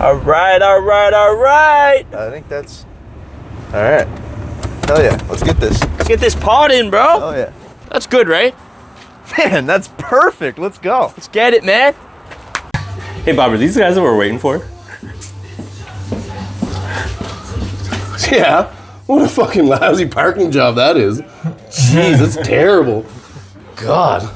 All right. I think that's... All right. Hell yeah. Let's get this. Let's get this pod in, bro. Hell yeah. That's good, right? Man, that's perfect. Let's go. Let's get it, man. Hey, Bobbers, these guys that we're waiting for? Yeah, what a fucking lousy parking job that is. Jeez, that's terrible. God.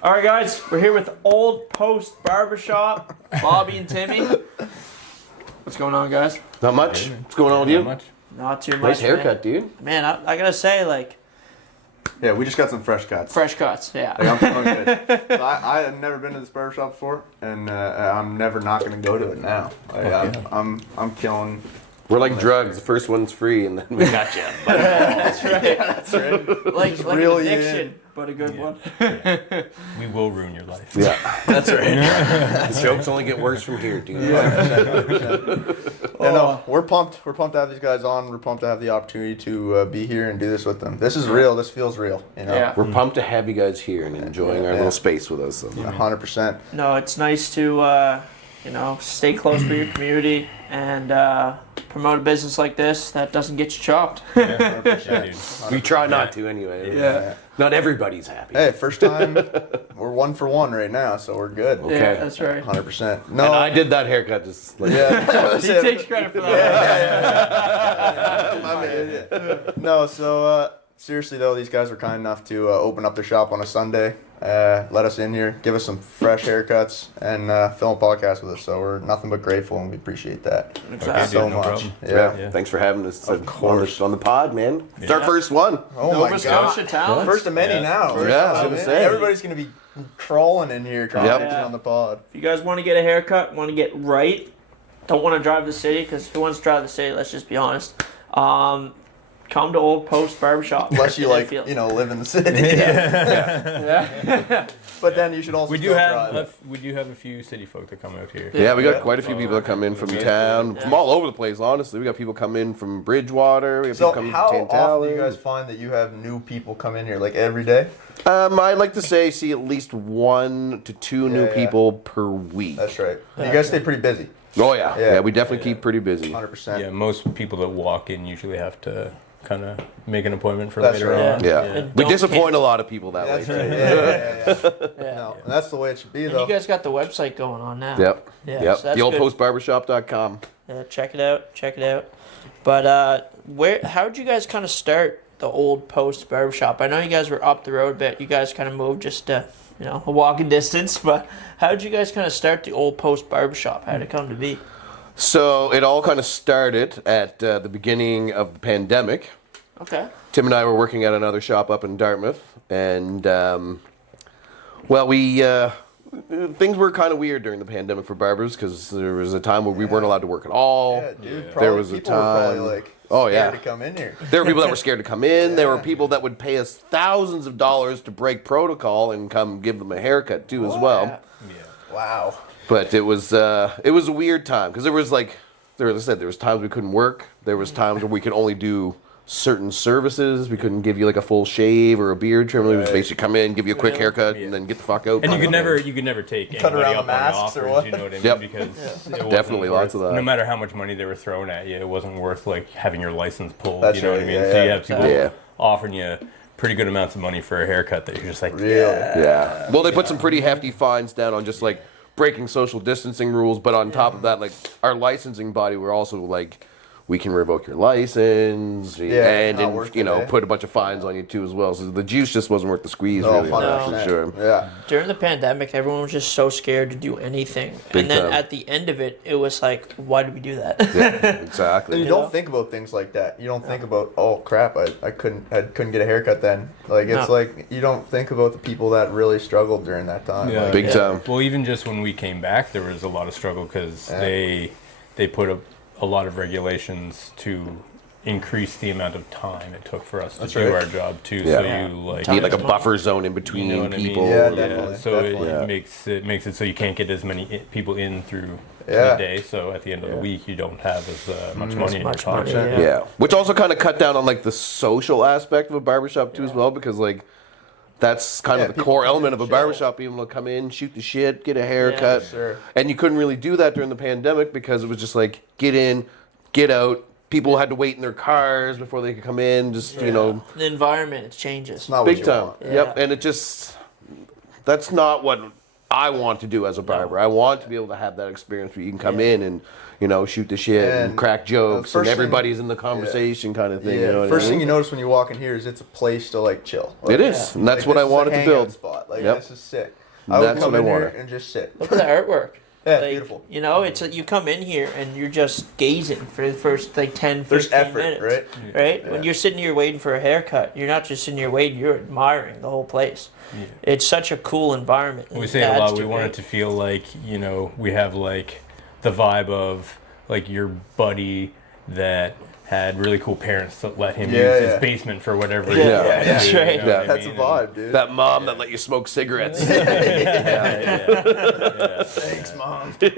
All right, guys, we're here with Old Post Barbershop, Bobby and Timmy. What's going on, guys? Not much. What's going on with you? Not too much. Nice haircut, dude. Man, I gotta say, like, Yeah, we just got some fresh cuts. fresh cuts, yeah. Like, I'm feeling good. So I had never been to this barbershop before, and I'm never not going to go to it now. Like, I'm killing. We're like drugs. The first one's free, and then we got you. That's right. That's right. Like reel an you addiction, but a good one. We will ruin your life. Yeah. That's right. The jokes only get worse from here, dude. Yeah, no, we're pumped. We're pumped to have these guys on. We're pumped to have the opportunity to be here and do this with them. This is real. This feels real. You know. Yeah. We're pumped to have you guys here and enjoying our little space with us. So. 100%. No, it's nice to, stay close with your community and promote a business like this that doesn't get you chopped. Yeah, dude. We try not to anyway. Yeah. Not everybody's happy. Hey, first time. We're 1 for 1 right now, so we're good. Okay. Yeah, that's right. 100%. No. And I did that haircut just like Yeah. He takes credit for that. My man. No, so seriously though, these guys were kind enough to open up their shop on a Sunday, let us in here, give us some fresh haircuts, and film a podcast with us. So we're nothing but grateful, and we appreciate that Exactly. so dude, no much. problem. Yeah. Thanks for having us Of course. on the pod, man. It's our first one. Oh my Nova God. Scotia Talents. First of many now. Yeah, I was gonna say. Everybody's gonna be crawling in here trying Yep. to get on the pod. If you guys want to get a haircut, want to get right, don't want to drive the city, because who wants to drive the city? Let's just be honest. Come to Old Post Barbershop. Unless you in like, Enfield. live in the city. Yeah. But then you should also We do still have drive. we do have a few city folk that come out here. Yeah, we got Yeah. quite a few people that come in from Yeah. town, from all over the place, honestly. We got people come in from Bridgewater, we have So people coming how from often do you Tantala. guys find that you have new people come in here? Like every day? I like to say see at least 1 to 2 new Yeah. people per week. That's right. You guys stay pretty busy. Oh yeah. Yeah. Yeah, we definitely keep pretty busy. 100%. Yeah, most people that walk in usually have to kind of make an appointment for That's later right. on. Yeah. And We don't disappoint cancel. a lot of people that That's way. right. too. Yeah. No, and that's the way it should be, And though. you guys got the website going on now. Yep. Yeah, Yep. so that's good. TheOldPostBarbershop.com. Yeah, check it out. But how did you guys kind of start the Old Post Barbershop? I know you guys were up the road a bit. You guys kind of moved just a walking distance. But how did you guys kind of start the Old Post Barbershop? How did it come to be? So it all kind of started at the beginning of the pandemic. Okay. Tim and I were working at another shop up in Dartmouth, and things were kind of weird during the pandemic for barbers because there was a time where we weren't allowed to work at all. Yeah, dude. There Probably was a people were probably time. like, Oh, scared yeah. to come in here. There were people that were scared to come in. There were people that would pay us thousands of dollars to break protocol and come give them a haircut too as well. Yeah. Wow. But it was a weird time because there was there was times we couldn't work. There was times where we could only do certain services. We couldn't give you like a full shave or a beard trim. We would just basically come in, give you a quick haircut, and then get the fuck out. And you could never take Cut anybody around up the on the masks or offers, what? you know what I mean? Yep. Because it wasn't Definitely lots of worth- that. No matter how much money they were throwing at you, it wasn't worth like having your license pulled. That's you know what I right, mean? yeah, So you yeah. have people Yeah. offering you pretty good amounts of money for a haircut that you're just like, Really? Yeah. Well, they put some pretty hefty fines down on just like breaking social distancing rules, but on top of that, like our licensing body were also like, we can revoke your license and not worth it, eh? put a bunch of fines on you too as well. So the juice just wasn't worth the squeeze, No, really, on that, 100%. for sure. Yeah. During the pandemic, everyone was just so scared to do anything. Big and then time. at the end of it, it was like, why did we do that? Yeah, And exactly. you You don't know? think about things like that. You don't think about, oh crap, I couldn't get a haircut then. Like it's No. like you don't think about the people that really struggled during that time. Yeah. Like, Big time. Well, even just when we came back, there was a lot of struggle because Yeah. they put a lot of regulations to increase the amount of time it took for us to That's do right. our job too. Yeah. So you like You need like a Time is buffer zone in between You know what I mean? people. Yeah, definitely. So definitely. it makes it so you can't get as many people in through in the day. So at the end of the week, you don't have as much money in your pocket. Yeah, which also kind of cut down on like the social aspect of a barbershop too, as well, because like that's kind of the core element of a barbershop, being able to come in, shoot the shit, get a haircut, and you couldn't really do that during the pandemic because it was just like get in, get out. People had to wait in their cars before they could come in. Just you know, the environment it changes. It's not big what you time. want. Yep, and it just that's not what I want to do as a barber. I want to be able to have that experience where you can come in and, you know, shoot the shit and crack jokes and everybody's in the conversation kind of thing. Yeah. You know what First I mean? thing you notice when you walk in here is it's a place to like chill. Like, It is, and that's what I wanted to build. Spot. Like this is sick. I That's would come what I in here wanted. and just sit. Look at the artwork. Yeah, Like, beautiful. You know, it's you come in here and you're just gazing for the first like 10, 15 There's effort, minutes. right? Right? Yeah. When you're sitting here waiting for a haircut, you're not just sitting here waiting, you're admiring the whole place. Yeah. It's such a cool environment. We say a lot, we want it to feel like, you know, we have like the vibe of like your buddy that had really cool parents that let him use his basement for whatever. That's right. You know That's a vibe, dude. That mom that let you smoke cigarettes. Thanks, mom. No,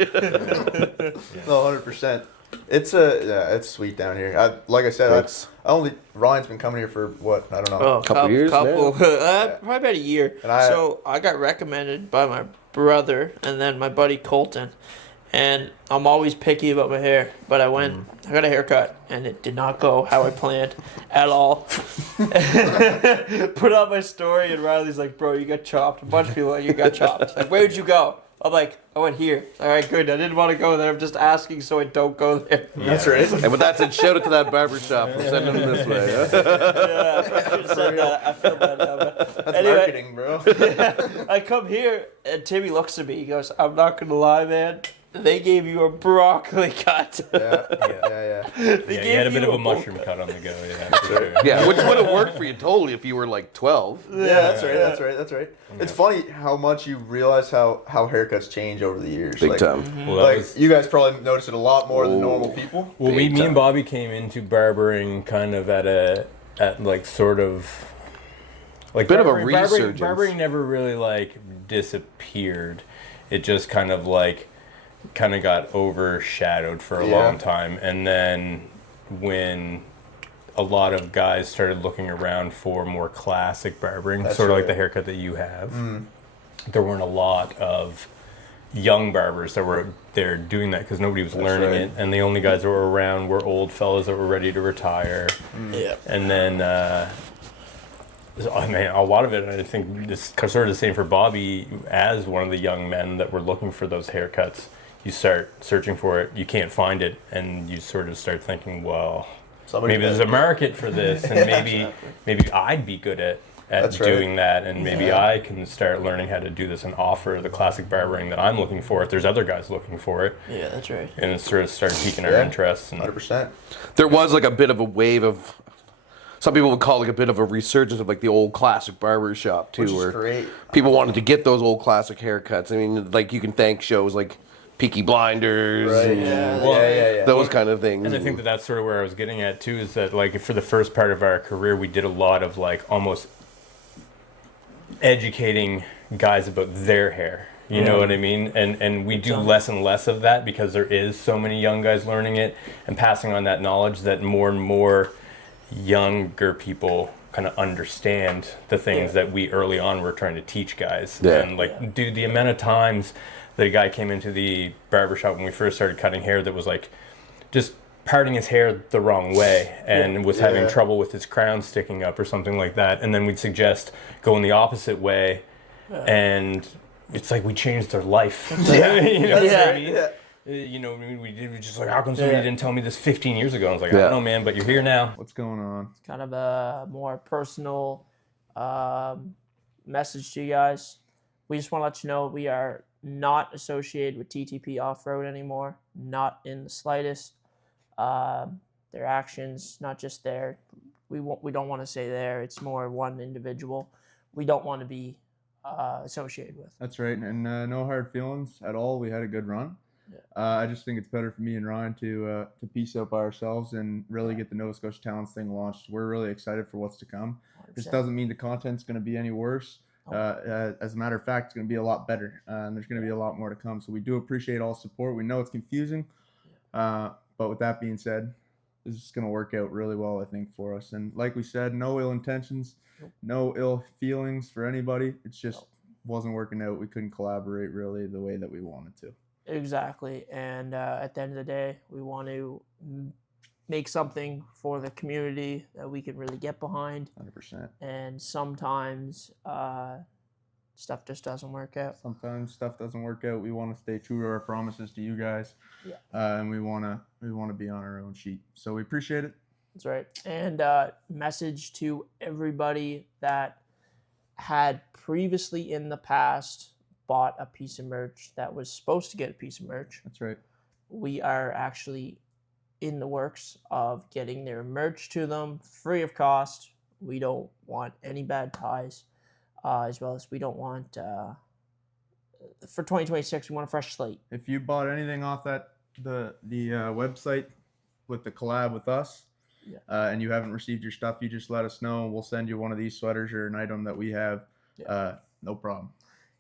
100%. It's sweet down here. Like I said, Ryan's been coming here for what, I don't know. a couple years probably about a year. And so I got recommended by my brother and then my buddy Colton. And I'm always picky about my hair, but I got a haircut, and it did not go how I planned at all. Put out my story, and Riley's like, bro, you got chopped. A bunch of people like, you got chopped. Like, where'd you go? I'm like, I went here. All right, good. I didn't want to go there. I'm just asking so I don't go there. That's right. And with that said, shout out to that barbershop for sending them this way. Yeah, I should have said that. I feel bad now. But That's anyway, marketing, bro. I come here, and Timmy looks at me. He goes, I'm not going to lie, man. They gave you a broccoli cut. Yeah. They you gave had a bit of a bowl mushroom cut on the go, for sure. Yeah, which would have worked for you totally if you were like 12. Yeah, that's right. It's funny how much you realize how haircuts change over the years. Big like, time. Well, Like you guys probably notice it a lot more than normal people. Well, me and Bobby came into barbering kind of at like sort of like bit of a barbering- resurgence. Barbering never really like disappeared. It just kind of got overshadowed for a long time, and then when a lot of guys started looking around for more classic barbering, sort of like the haircut that you have, there weren't a lot of young barbers that were there doing that because nobody was learning it, and the only guys that were around were old fellas that were ready to retire. And then I mean, a lot of it, I think, is sort of the same for Bobby as one of the young men that were looking for those haircuts. You start searching for it, you can't find it, and you sort of start thinking, well, maybe there's a market for this, and maybe I'd be good at doing that, and maybe I can start learning how to do this and offer the classic barbering that I'm looking for if there's other guys looking for it. Yeah, that's right. And it sort of started piquing our interest. 100%. There was like a bit of a wave of, some people would call it like a bit of a resurgence of like the old classic barbershop too, Which is where great. people wanted to get those old classic haircuts. I mean, like you can thank shows like Peaky Blinders and those kind of things. And I think that that's sort of where I was getting at too, is that like for the first part of our career, we did a lot of like almost educating guys about their hair. You know what I mean? And we do less and less of that because there is so many young guys learning it and passing on that knowledge, that more and more younger people kind of understand the things that we early on were trying to teach guys. And like, dude, the amount of times that a guy came into the barbershop when we first started cutting hair that was like just parting his hair the wrong way and was having trouble with his crown sticking up or something like that, and then we'd suggest going the opposite way, and it's like we changed their life. You know what I mean? You know, we just like, how come somebody didn't tell me this 15 years ago? I was like, I don't know, man, but you're here now. What's going on? It's kind of a more personal message to you guys. We just want to let you know we are not associated with TTP Off-Road anymore, not in the slightest. Their actions, not just their, we don't want to say there, it's more one individual we don't want to be associated with. That's right, and no hard feelings at all. We had a good run. I just think it's better for me and Ryan to piece out by ourselves and really get the Nova Scotia Talents thing launched. We're really excited for what's to come. 100%. This doesn't mean the content's going to be any worse. As a matter of fact, it's going to be a lot better, and there's going to be a lot more to come. So we do appreciate all support. We know it's confusing, but with that being said, this is going to work out really well, I think, for us. And like we said, no ill intentions, no ill feelings for anybody. It's just wasn't working out. We couldn't collaborate really the way that we wanted to. Exactly. And at the end of the day, we want to make something for the community that we can really get behind. 100%. And sometimes stuff just doesn't work out. Sometimes stuff doesn't work out. We want to stay true to our promises to you guys, and we want to be on our own sheet. So we appreciate it. That's right. And message to everybody that had previously in the past bought a piece of merch that was supposed to get a piece of merch. That's right. We are actually in the works of getting their merch to them free of cost. We don't want any bad ties, as well as we don't want, for 2026, we want a fresh slate. If you bought anything off the website with the collab with us, and you haven't received your stuff, you just let us know. We'll send you one of these sweaters or an item that we have. No problem.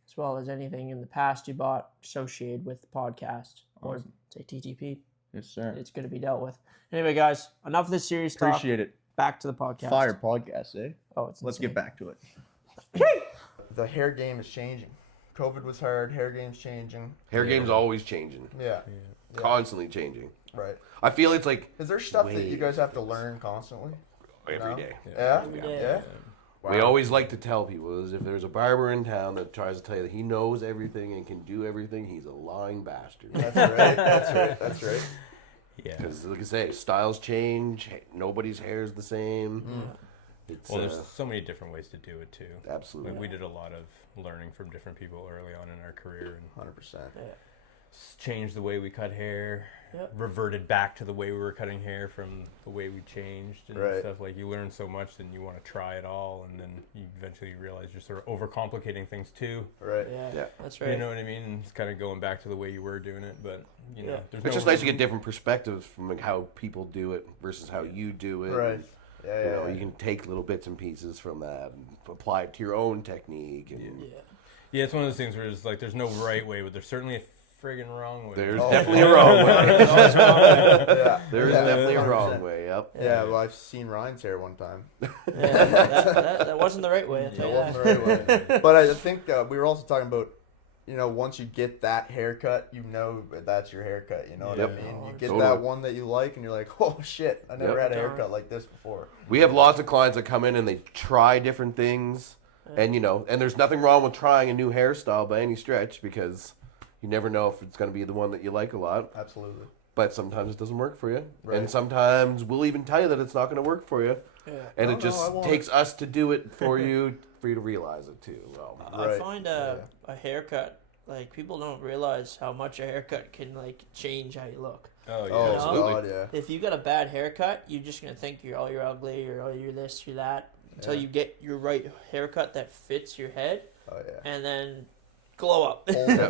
As well as anything in the past you bought associated with the podcast or say TTP. Yes, sir. It's going to be dealt with. Anyway, guys, enough of this serious talk. Appreciate it. Back to the podcast. Fire podcast, eh? Oh, it's Let's insane. get back to it. The hair game is changing. COVID was hard. Hair game's changing. Hair game's always changing. Yeah. Constantly changing. Right. I feel it's like Is there stuff that you guys have to learn constantly? every day. Yeah. Every day. Yeah. We always like to tell people is if there's a barber in town that tries to tell you that he knows everything and can do everything, he's a lying bastard. That's right. That's right. That's right. Yeah. Because, like I say, styles change. Nobody's hair is the same. It's, Well, there's so many different ways to do it too. absolutely. Like we did a lot of learning from different people early on in our career and 100%. changed the way we cut hair, reverted back to the way we were cutting hair from the way we changed and Right. stuff. Like you learn so much, then you want to try it all, and then you eventually realize you're sort of overcomplicating things too. Right. Yeah, that's right. You know what I mean? And it's kind of going back to the way you were doing it, but you know, there's It's just nice to get different perspectives from like how people do it versus how you do it. Right. Yeah. You know, you can take little bits and pieces from that and apply it to your own technique. And Yeah, it's one of those things where it's like there's no right way, but there's certainly a friggin' wrong way. there's definitely a wrong way. Yeah. There's definitely a wrong 100%. way. Yep. Yeah, well, I've seen Ryan's hair one time. that wasn't the right way. I'll tell you That wasn't the right way. But I think we were also talking about, you know, once you get that haircut, you know that that's your haircut. You know what I Yep. mean? You get Totally. that one that you like, and you're like, oh shit, I never Yep. had a haircut like this before. We have lots of clients that come in and they try different things, and you know, and there's nothing wrong with trying a new hairstyle by any stretch because you never know if it's going to be the one that you like a lot. Absolutely. But sometimes it doesn't work for you, Right. and sometimes we'll even tell you that it's not going to work for you, and No, it just I won't. takes us to do it for you to realize it too. Well, I Right. find a haircut, like, people don't realize how much a haircut can, like, change how you look. Oh yeah. Oh, absolutely. God, yeah. If you got a bad haircut, you're just going to think you're ugly or you're this, you're that, until Yeah. you get your right haircut that fits your head, Oh, yeah. and then glow up. Holds Oh, everything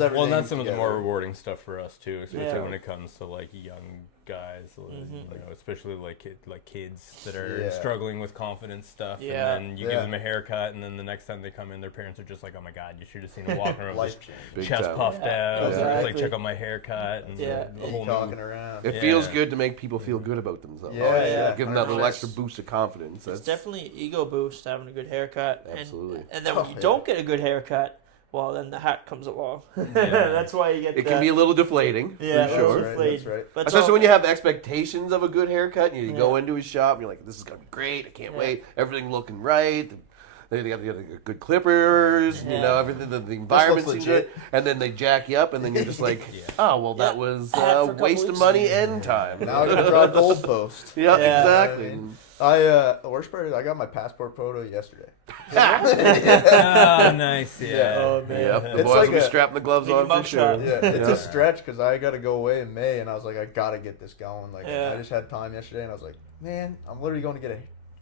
yeah. Well, that's some of the together. more rewarding stuff for us too, especially Yeah. when it comes to like young guys, Mhm. you know, especially like kids that are Yeah. struggling with confidence stuff. Yeah. And then you Yeah. give them a haircut, and then the next time they come in, their parents are just like, "Oh my God, you should have seen them walking around with Life this change. Big chest time. puffed Yeah. out." And it's like, Exactly. check out my haircut. And Yeah. the whole Talking new, around. It Yeah. feels good to make people feel good about themselves. Yeah, yeah. Give them that little 100%. extra boost of confidence. It's That's definitely an ego boost having a good haircut. Absolutely. And then when Oh, you yeah. don't get a good haircut, well, then the hat comes along. Yeah. That's why you get it can be a little deflating, Yeah, for that's sure. Right, Inflated. that's right. But it's Especially all- when you have expectations of a good haircut, and you Yeah. go into a shop and you're like, "This is gonna be great! I can't Yeah. wait! Everything looking right." They got the good clippers, you know, Yeah. everything. The environment seems legit. good, and then they jack you up, and then you're just like, Yeah. "Oh, well, that Yeah. was Had for a couple waste of weeks. money and time." Now I gotta draw a goalpost. yeah, Yeah. exactly. I mean, the worst part is I got my passport photo yesterday. Oh, nice. Yeah. Oh, man. Yep, the It's boys like will be a- strapping the gloves Big on for mugshot. sure. Yeah, it's Yeah. a stretch because I got to go away in May, and I was like, I gotta get this going. Like, Yeah. I just had time yesterday, and I was like, man, I'm literally going to get a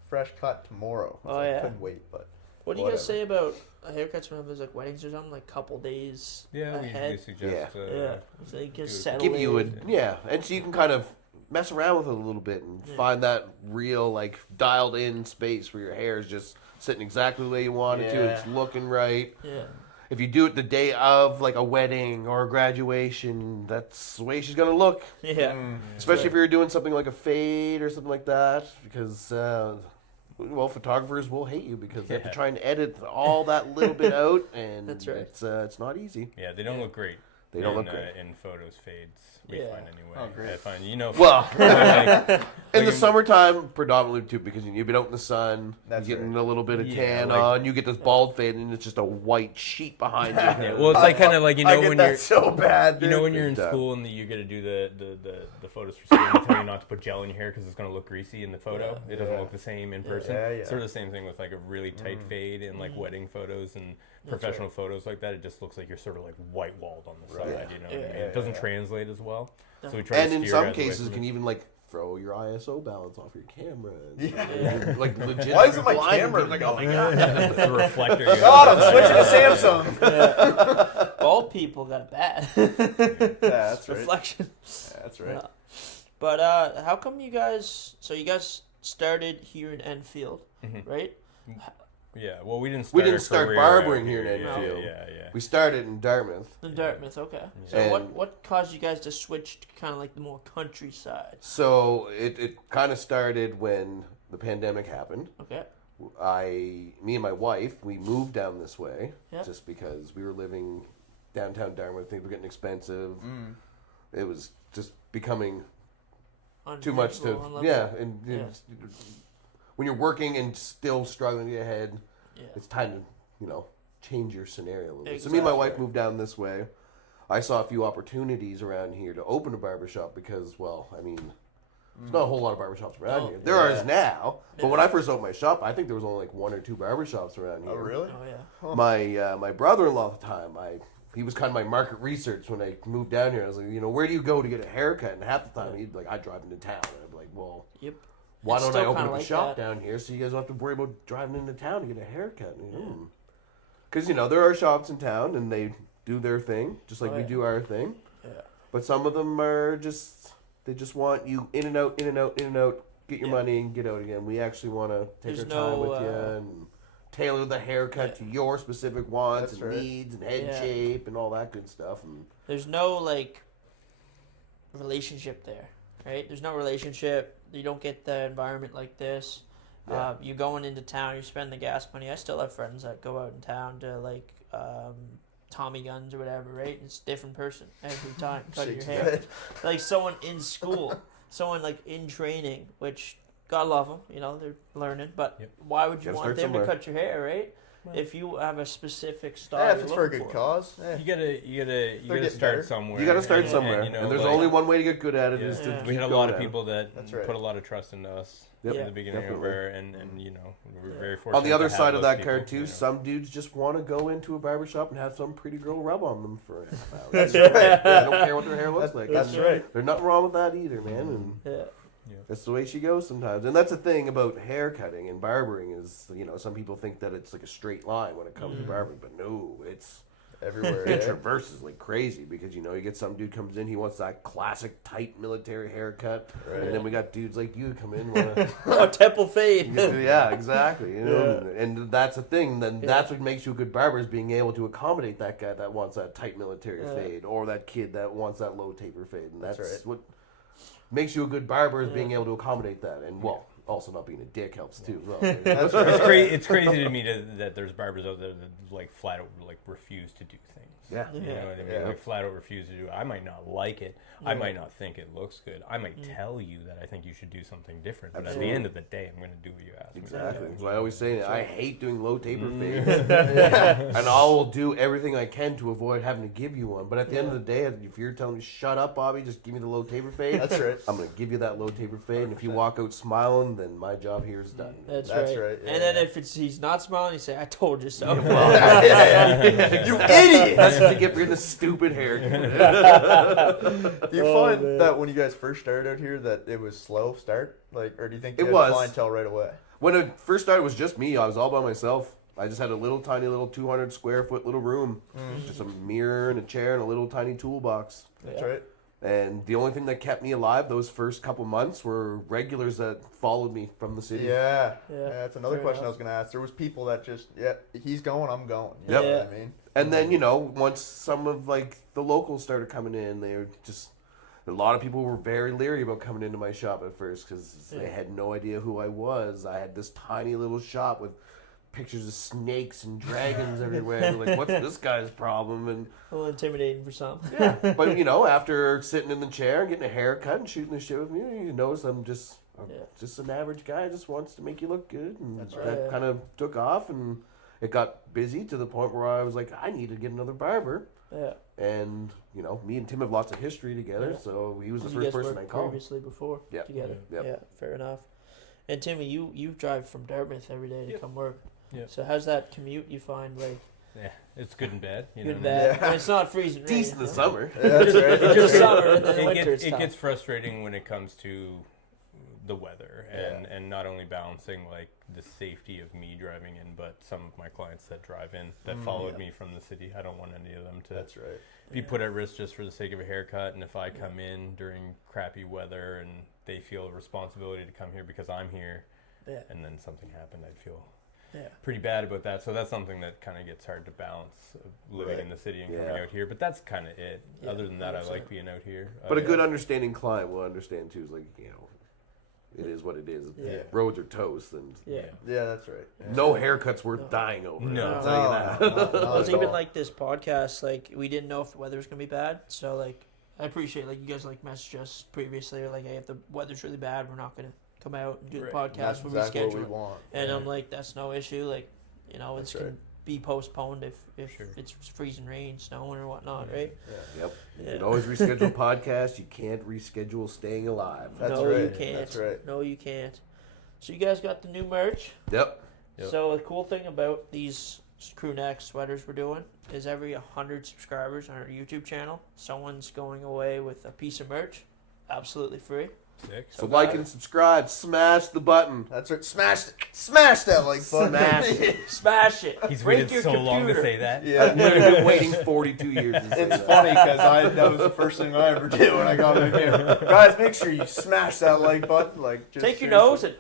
fresh cut tomorrow. Oh, I yeah. couldn't wait, but What do you guys whatever. say about haircuts when there's like weddings or something, like couple days Yeah, we usually ahead? suggest. Yeah, so you do just it. settle Give you a in. and so you can kind of mess around with it a little bit and find that real, like, dialed in space where your hair is just sitting exactly the way you want it to. It's looking right. Yeah. If you do it the day of, like, a wedding or a graduation, that's the way she's going to look. Yeah. Especially if you're doing something like a fade or something like that. Because, well, photographers will hate you because they have to try and edit all that little bit out. And That's right. It's not easy. Yeah, they don't look great. They don't look great. In photos, fades. We Yeah. find anyway. Oh, great. I find, you know. Well, like, in the summertime, predominantly too, because you've been out in the sun, That's you're getting right. a little bit of Yeah, tan like- on, you get this bald fade, and it's just a white sheet behind you. yeah, well, it's like kind of like, you I know, get when that you're. so bad, dude. You know when you're in Big time. school and you got to do the photos for school and they tell you not to put gel in your hair because it's going to look greasy in the photo. It doesn't look the same in person. Yeah. Sort of the same thing with like a really tight fade in like wedding photos and professional photos like that. It just looks like you're sort of like white walled on the side. You know what I mean? It doesn't translate as well. So we try And to in steer some guys away cases, from can it. even like throw your ISO balance off your camera. Yeah. Like legit. Why isn't my blind camera people, like, oh my god. the reflector. you God, have. I'm switching to Samsung. Bald people got it bad. Yeah, that's right. Reflection. Yeah, that's right. But how come you guys? So you guys started here in Enfield, right? Yeah, well, we didn't start. We didn't our start career barbering out here in Yeah, Enfield. Yeah. We started in Dartmouth. In Dartmouth, okay. So And- what caused you guys to switch to kind of like the more countryside? So it kind of started when the pandemic happened. Okay. Me and my wife, we moved down this way Yeah. just because we were living downtown Dartmouth. Things were getting expensive. It was just becoming too much to Unlivable. and Yeah. when you're working and still struggling to get ahead, Yeah. it's time to change your scenario a little bit. So me and my wife Exactly. moved down this way. I saw a few opportunities around here to open a barbershop because, well, I mean, there's not a whole lot of barbershops around No. here. There are now, but when I first opened my shop, I think there was only like 1 or 2 barbershops around here. Oh, really? Oh yeah. My brother-in-law at the time, he was kind of my market research when I moved down here. I was like, where do you go to get a haircut? And half the time he'd like, I'd drive into town. And I'd be like, well, Yep. why It's don't I still open kinda up a like shop that. down here so you guys don't have to worry about driving into town to get a haircut? Because there are shops in town and they do their thing just like Oh, we yeah. do our thing. Yeah. But some of them are they just want you in and out, in and out, in and out, get your Yeah. money and get out again. We actually want to take There's our time no, with you and tailor the haircut to your specific wants That's and right. needs and head Yeah. shape and all that good stuff. And There's no like relationship there, right? There's no relationship. You don't get the environment like this. Yeah. You're going into town. You spend the gas money. I still have friends that go out in town to like Tommy Guns or whatever, right? It's a different person every time cutting your Shakes hair. his head. Like someone in school, someone like in training, which God love them, they're learning. But Yep. why would you Gotta want start them somewhere. to cut your hair, right? If you have a specific style, Yeah, if you're it's for a looking good cause. You gotta getting start better. somewhere. you got to start and- somewhere. And, And there's like, only one way to get good at it yeah. is to Yeah. keep We had a going lot of at it. people that That's right. put a lot of trust into us Yep. in the beginning Definitely. of our, and we're very fortunate. On the other to have side of those that people, card too, you know. some dudes just want to go into a barbershop and have some pretty girl rub on them for a half hour. That's They right. don't care what their hair looks like. That's And right. There's nothing wrong with that either, man. And Yeah. that's the way she goes sometimes. And that's the thing about hair cutting and barbering is, some people think that it's like a straight line when it comes to barbering, but no, it's Everywhere. it eh? traverses like crazy because you get some dude comes in, he wants that classic tight military haircut, Right. and then we got dudes like you come in. Wanna, Oh, temple fade. yeah, exactly. And that's the thing. Then that's what makes you a good barber is being able to accommodate that guy that wants that tight military Yeah. fade, or that kid that wants that low taper fade. And that's right. what makes you a good barber is being able to accommodate that. And well, also not being a dick helps too. Well, That's right. It's crazy to me that there's barbers out there that like flat out like refuse to do things. yeah. You know what I mean? Yeah. Like flat out refuse to do it. I might not like it. I might not think it looks good. I might tell you that I think you should do something different. But at the end of the day, I'm going to do what you ask me to Exactly. do. That's why I always say I hate doing low taper fades, and I will do everything I can to avoid having to give you one. But at the end of the day, if you're telling me shut up, Bobby, just give me the low taper fade. That's right. I'm gonna give you that low taper fade, and if you walk out smiling, then my job here is done. That's That's right. right, yeah. And then if he's not smiling, you say, "I told you so." You idiot! That's what you get for getting a stupid haircut. Do you find that when you guys first started out here that it was slow start? Or do you think you It had was. clientele right away? When it first started, it was just me. I was all by myself. I just had a little tiny little 200 square foot little room, just a mirror and a chair and a little tiny toolbox. That's right. And the only thing that kept me alive those first couple months were regulars that followed me from the city. Yeah. Yeah. That's another Fair question enough. I was going to ask. There was people that just, he's going, I'm going. You Yep. know Yeah. what I mean? And then, you know, once some of like the locals started coming in, they were just, a lot of people were very leery about coming into my shop at first because they had no idea who I was. I had this tiny little shop with pictures of snakes and dragons everywhere. They're like, what's this guy's problem? And A little intimidating for some. but you know, after sitting in the chair and getting a haircut and shooting the shit with me, you notice I'm just an average guy. Just wants to make you look good, and That's right. that kind of took off, and it got busy to the point where I was like, I need to get another barber. Yeah. And you know, me and Tim have lots of history together, Yeah. so he was the You first guys person I worked called. previously before Yep. together. Yep. Yeah, fair enough. And Timmy, you drive from Dartmouth every day to Yep. come work. Yep. So how's that commute you find like Yeah, it's good and bad. You good know and what I mean? bad? I mean, it's not freezing rain. Decent in the summer. Yeah, that's right. It's just summer and then It winter gets, it's tough. it gets frustrating when it comes to the weather and not only balancing like the safety of me driving in, but some of my clients that drive in that followed me from the city. I don't want any of them to That's right. be put at risk just for the sake of a haircut. And if I come in during crappy weather and they feel a responsibility to come here because I'm here, Yeah. and then something happened, I'd feel Yeah. pretty bad about that. So that's something that kind of gets hard to balance, living Right. in the city and Yeah. coming out here. But that's kind of it. Yeah, Other than that, I 100%. like being out here. But a good understanding client will understand too. Is like, you know, it is what it is. Yeah. Roads are toast, and Yeah. Yeah, that's right. Yeah. no haircut's worth No. dying over. No. I'll tell you that. Well, it's at even all. like this podcast, like we didn't know if the weather was gonna be bad. So like I appreciate like you guys like messaged us previously, like, hey, if the weather's really bad, we're not gonna come out and do the Right. podcast That's when we exactly what schedule we it. want. And I'm like, that's no issue. Like, you know, it's That's can be postponed if Sure. it's freezing rain, snowing or whatnot, right? Yep. You Yeah. can always reschedule podcasts. You can't reschedule staying alive. That's no, you right. can't. That's right. No, you can't. So you guys got the new merch. Yep. Yep. So the cool thing about these crew neck sweaters we're doing is every 100 subscribers on our YouTube channel, someone's going away with a piece of merch, absolutely free. Sick. So like and subscribe. Smash the button. That's right. Smash that like button. Smash it. Smash it. He's Break waited your so long to computer. say that. I've Yeah. literally been waiting 42 years. To say It's that. funny because that was the first thing I ever did when I got in here. Guys, make sure you smash that like button. Like, just Take your seriously. nose and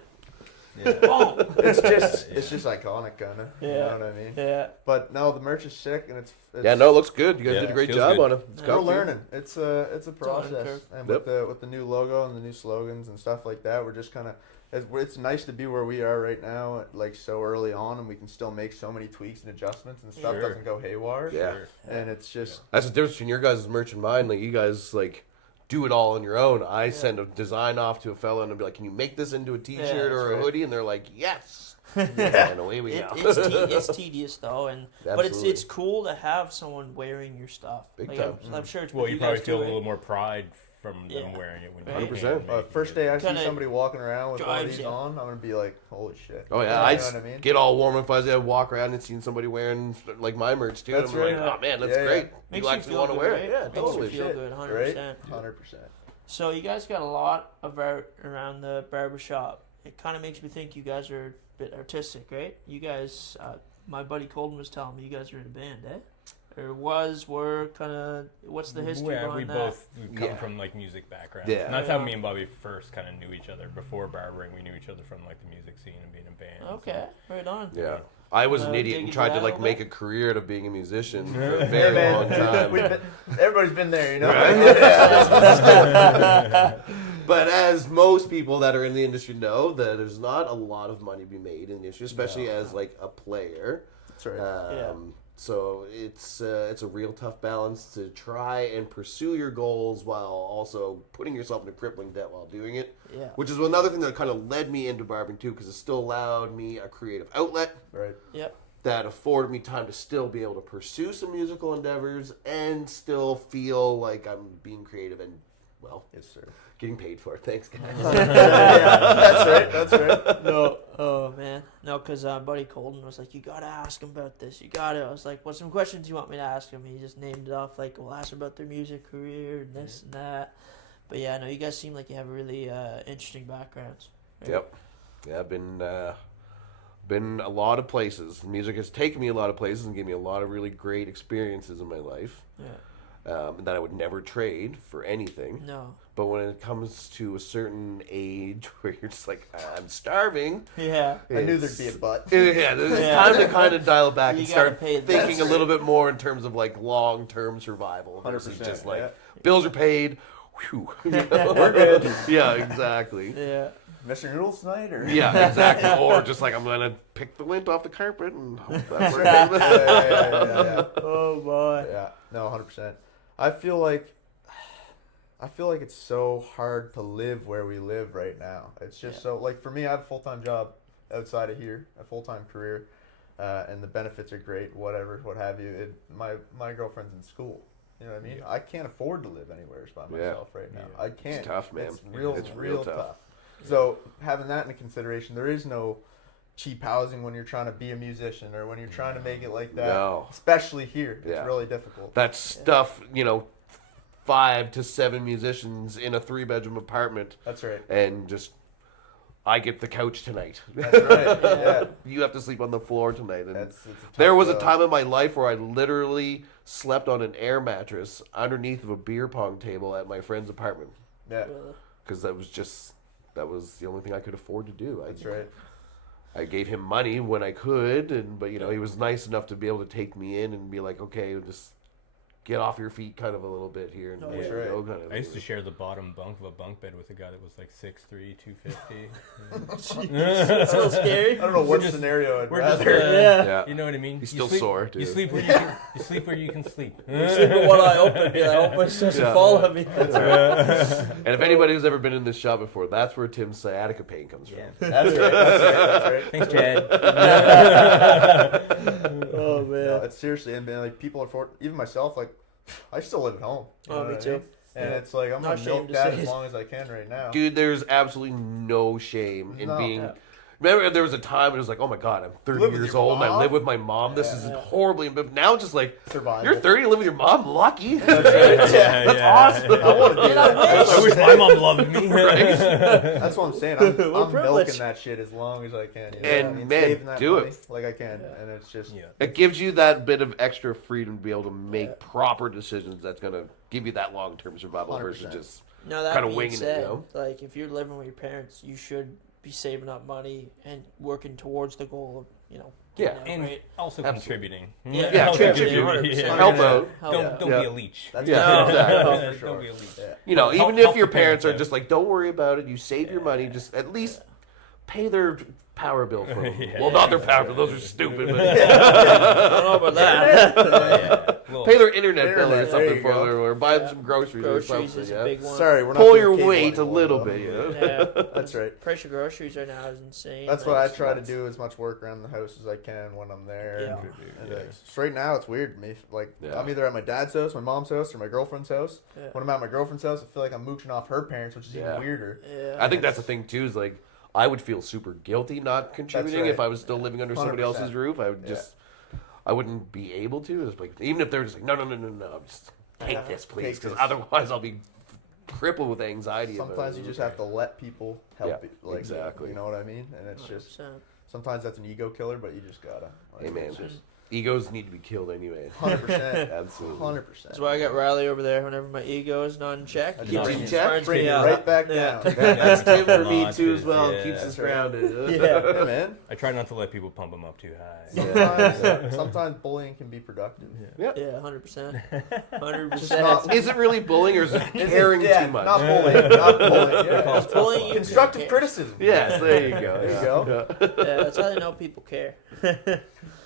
Yeah. boom. It's just iconic, kind of. You Yeah. know what I mean? Yeah. But no, the merch is sick, and it's Yeah, no, it looks good. You guys Yeah, did a great feels job good. on it. It's Yeah. we're comfy. learning. It's a learning process, curve. and Yep. with the new logo and the new slogans and stuff like that, we're just kind of. It's nice to be where we are right now, like so early on, and we can still make so many tweaks and adjustments, and stuff Sure. doesn't go haywire. Yeah. Sure. And it's just That's the difference between your guys' merch and mine. Like you guys like do it all on your own. I send a design off to a fella and I'll be like, "Can you make this into a T-shirt Yeah, or that's a right. hoodie?" And they're like, "Yes." And away we go. It's tedious though, and but Absolutely. it's cool to have someone wearing your stuff. Big Like, time. I'm sure it's Well, with you you probably guys feel too, a little right? more pride from Yeah. them wearing it when Right. you 100%. first day I see Kinda somebody walking around with one of drives these you. on, I'm gonna be like, "Holy shit!" Oh yeah, You I know what I mean? get all warm and fuzzy. I walk around and see somebody wearing like my merch too. That's and I'm right. like, "Oh man, that's Yeah, yeah. great. Makes you you actually feel want to good, wear right? it?" Yeah, Makes totally. you feel good, 100%. 100%. So you guys got a lot of art around the barbershop. It kind of makes me think you guys are a bit artistic, right? You guys, my buddy Colton was telling me you guys are in a band, eh? Or were kind of. What's the history Yeah, behind we that? both come Yeah. from like music backgrounds. Yeah. And that's how me and Bobby first kind of knew each other. Before barbering, we knew each other from like the music scene and being in bands. Okay, right on. Yeah. I was an Dig idiot and into tried to that a like little make bit? a career out of being a musician for a Hey very man, long time. everybody's been there, you know. But as most people that are in the industry know, that there's not a lot of money to be made in the industry, especially as like a player. That's right. Yeah. So it's a real tough balance to try and pursue your goals while also putting yourself into crippling debt while doing it. Yeah. Which is another thing that kind of led me into barbering too, because it still allowed me a creative outlet Right. Yep. that afforded me time to still be able to pursue some musical endeavors and still feel like I'm being creative and, well, Yes, sir. getting paid for it. Thanks, guys. That's right. That's right. No. Oh man. No, because buddy Colton was like, you gotta ask him about this. You gotta. I was like, what some questions you want me to ask him? He just named it off like, we'll ask him about their music career and this and that. But yeah, no, you guys seem like you have really interesting backgrounds. right? Yep. Yeah, I've been a lot of places. Music has taken me a lot of places and gave me a lot of really great experiences in my life. Yeah. that I would never trade for anything. No. But when it comes to a certain age where you're just like, I'm starving. Yeah. I knew there'd be a but. Yeah, it's time to kind of dial it back You and gotta start pay the thinking a bills. little bit more in terms of like long-term survival versus 100%, just like yeah. bills are paid. Whew. We're good. Yeah, exactly. Yeah. Mr. Noodles tonight, or Yeah, exactly. Or just like I'm gonna pick the lint off the carpet and hope that's right. yeah. Oh boy. Yeah, no, 100%. I feel like it's so hard to live where we live right now. It's just so, like, for me, I have a full-time job outside of here, a full-time career, and the benefits are great, whatever, what have you. My girlfriend's in school. You know what I mean? Yeah. I can't afford to live anywhere by myself right now. Yeah. I can't. It's tough, man. It's It's real real tough. tough. So having that into consideration, there is no cheap housing when you're trying to be a musician or when you're trying to make it like that. No. Especially here, it's Yeah. really difficult. That stuff, 5 to 7 musicians in a 3-bedroom apartment, That's right. and just I get the couch tonight. That's right. Yeah. You have to sleep on the floor tonight. And It's a tough, there was a time in my life where I literally slept on an air mattress underneath of a beer pong table at my friend's apartment Yeah, because that was the only thing I could afford to do. that's right. I gave him money when I could, but he was nice enough to be able to take me in and be like, okay, just get off your feet kind of a little bit here and Oh, there yeah. you go, kind of I used to thing. share the bottom bunk of a bunk bed with a guy that was like 6'3", 250. It's so scary. I don't know what just- scenario I'd We're just, rather. Yeah. Yeah. You know what I mean? He's You still sleep- sore, dude. You sleep where you sleep where you can sleep. Sleep with one eye open. Be like, hope it doesn't Yeah. fall on me. And if anybody who's ever been in this shop before, that's where Tim's sciatica pain comes from. That's right. That's right. Thanks, Chad. Oh No, man. it's seriously, and man, like people are even myself, like I still live at home. You Oh, know me what I too. mean? And Yeah. it's like I'm Not gonna milk ashamed to that say as it. long as I can right now. Dude, there's absolutely no shame in No. being. Yeah. Remember, there was a time it was like, oh my god, I'm 30 live with years your old and I mom? live with my mom. This is Yeah. horribly. But now it's just like, Survival. you're 30, you live with your mom. Lucky. Yeah, That's awesome. I want to do that. I wish my mom loved me. That's what I'm saying. I'm milking privileged. that shit as long as I can. You know? And, what I mean? man, saving that do money it. like I can, Yeah. and it's just Yeah. It gives you that bit of extra freedom to be able to make Yeah. proper decisions that's going to give you that long-term survival versus 100%. just Now that kinda being winging it, said, you like if you're living with your parents, you should be saving up money and working towards the goal of Yeah. getting out, And right? also Absolutely. contributing. Yeah, contribute. 100%. help out. Don't Yeah. be a leech. that's Yeah, for sure. exactly. That's for Don't sure. be a leech. Yeah. Even Help if your the parents are out. just like, don't worry about it, you save your money, just at least pay their power bill for them. Yeah. Well, not their power bill; those are stupid. But I don't know about that. Little- pay their internet bill or Internet, something there you for go. them, or buy them Yeah. some groceries, or Groceries something. is Yeah. a big one. Sorry, we're not Pull doing your cable weight a anymore, little though. bit. Yeah. That's right. Price of groceries right now is insane. That's like, what I it's try to nuts. do as much work around the house as I can when I'm there. Yeah. And, Yeah. so right now it's weird to me. Like Yeah. I'm either at my dad's house, my mom's house, or my girlfriend's house. Yeah. When I'm at my girlfriend's house, I feel like I'm mooching off her parents, which is Yeah. even weirder. Yeah. I think that's the thing too. Is like I would feel super guilty not contributing right. if I was still living under somebody 100%. else's roof. I would Yeah. just, I wouldn't be able to. It's like even if they're just like, no, just take Yeah. this, please, Take because this. otherwise I'll be crippled with anxiety. about Sometimes it. you just have to let people help Yeah, you. Like, exactly. You know what I mean? And it's just 100%. sometimes that's an ego killer, but you just gotta. Hey man, it's just egos need to be killed anyway. 100%. Absolutely. 100%. That's why I got Riley over there whenever my ego is not in check. That's He right. just In check, burns Bring me it out. right back Yeah. down. That's Tim for me Notches, too as well. yeah. Keeps us That's right. grounded. Yeah. Yeah, man. I try not to let people pump them up too high. Sometimes bullying can be productive. Yeah, 100%. Just 100%. not- Is it really bullying or is it Is it- caring yeah, too much? Not bullying. Not bullying. Yeah. It's bullying you Constructive care. criticism. Yes, there you go. There you yeah. go. Yeah. Yeah, that's how they know people care.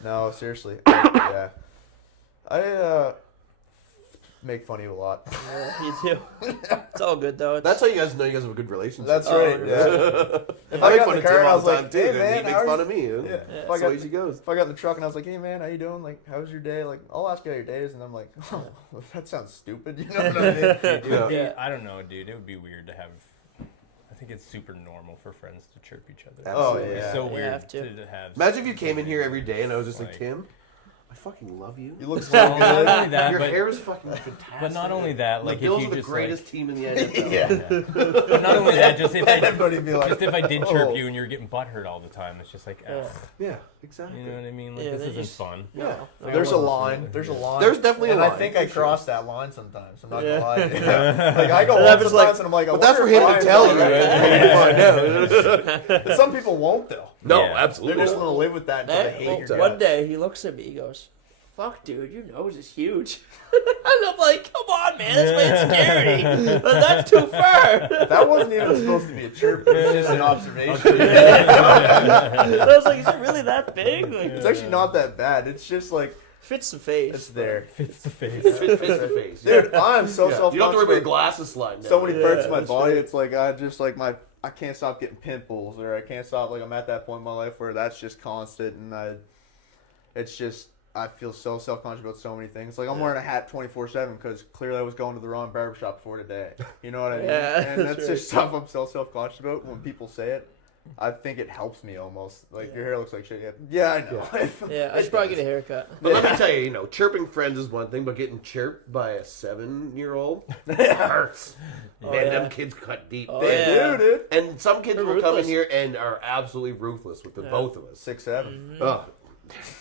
No, seriously. Yeah. I make fun of you a lot. Yeah, you do. It's all good though. It's, That's how you guys know you guys have a good relationship. That's Oh, right. 100%. Yeah. If I I make got fun in of the car Tim and I all was the time like, too, hey and he man, makes how are fun you? of me. Yeah. Yeah. If That's I the got way she goes. if I got in the truck and I was like, hey man, how you doing? Like, how's your day? Like, I'll ask you how your day is, and I'm like, oh, that sounds stupid. You know what I mean? It would be- Yeah. I don't know, dude. It would be weird to have. I think it's super normal for friends to chirp each other. Oh, It'd be yeah. so You weird have to. have. Imagine if you came in here every day and I was just like, Like- Tim, I fucking love you. You look so Well, not good. only that, Your but, hair is fucking fantastic. but not only that, like the if Bills you are the just greatest like, team in the NFL. Yeah. but not only that, just if I Everybody be like, just if I did chirp "Oh." you and you're getting butthurt all the time, it's just like, ugh, Yeah, exactly. you know what I mean? Like Yeah, this they isn't just- fun. Yeah. There's a line. There's a line. There's definitely a and line, I think for I sure. cross that line sometimes. I'm not Yeah. gonna lie. Like I go That off was sometimes like- and I'm like, I But that's for wonder him if to tell Ryan's you. alright. That's for you to find out. Some people won't though. No, Yeah. They absolutely. just want to live with that until they hate your One guts. day he looks at me, he goes, "Fuck, dude, your nose is huge." And I'm like, "Come on, man, that's my insecurity. But that's too far." That wasn't even supposed to be a chirp. It was just an observation. I was like, "Is it really that big?" Like, It's actually not that bad. It's just like fits the face. it's there. Fits the face. Face to face. Dude, I'm so Yeah. self-conscious. You don't have to worry about your about glasses sliding down. so many parts of my that's body. right. It's like I just like I can't stop getting pimples, or I can't stop. Like I'm at that point in my life where that's just constant, and it's just. I feel so self-conscious about so many things. Like I'm wearing a hat 24/7 because clearly I was going to the wrong barbershop for today. You know what I mean? Yeah, and that's that's just stuff I'm so self-conscious about. When people say it, I think it helps me almost. Like your hair looks like shit. Yeah, I know. Yeah, I should probably get a haircut. But let me tell you, chirping friends is one thing, but getting chirped by a 7-year-old hurts. Oh, Man, yeah. them kids cut deep. Oh, They yeah. do, dude. And some kids They're will come in ruthless. here and are absolutely ruthless with the both of us. 6'7". Oh.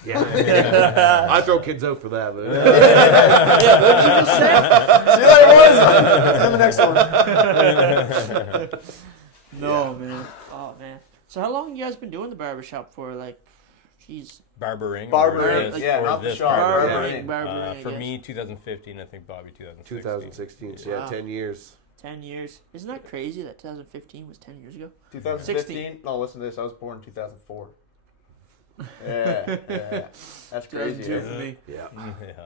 Yeah. I throw kids out for that. But See you later, boys. On the next one. No, man. Oh, man. So how long you guys been doing the barbershop for? Like, jeez. Barbering. Barbering, or yeah, or not the this shop. barbering. Barbering, I For guess. me, 2015. I think Bobby 2016. 2016, so yeah, Wow. 10 years. 10 years. Isn't that crazy that 2015 was 10 years ago? 2015. No, listen to this. I was born in 2004. Yeah. That's crazy. 2002 eh? for me. Yeah.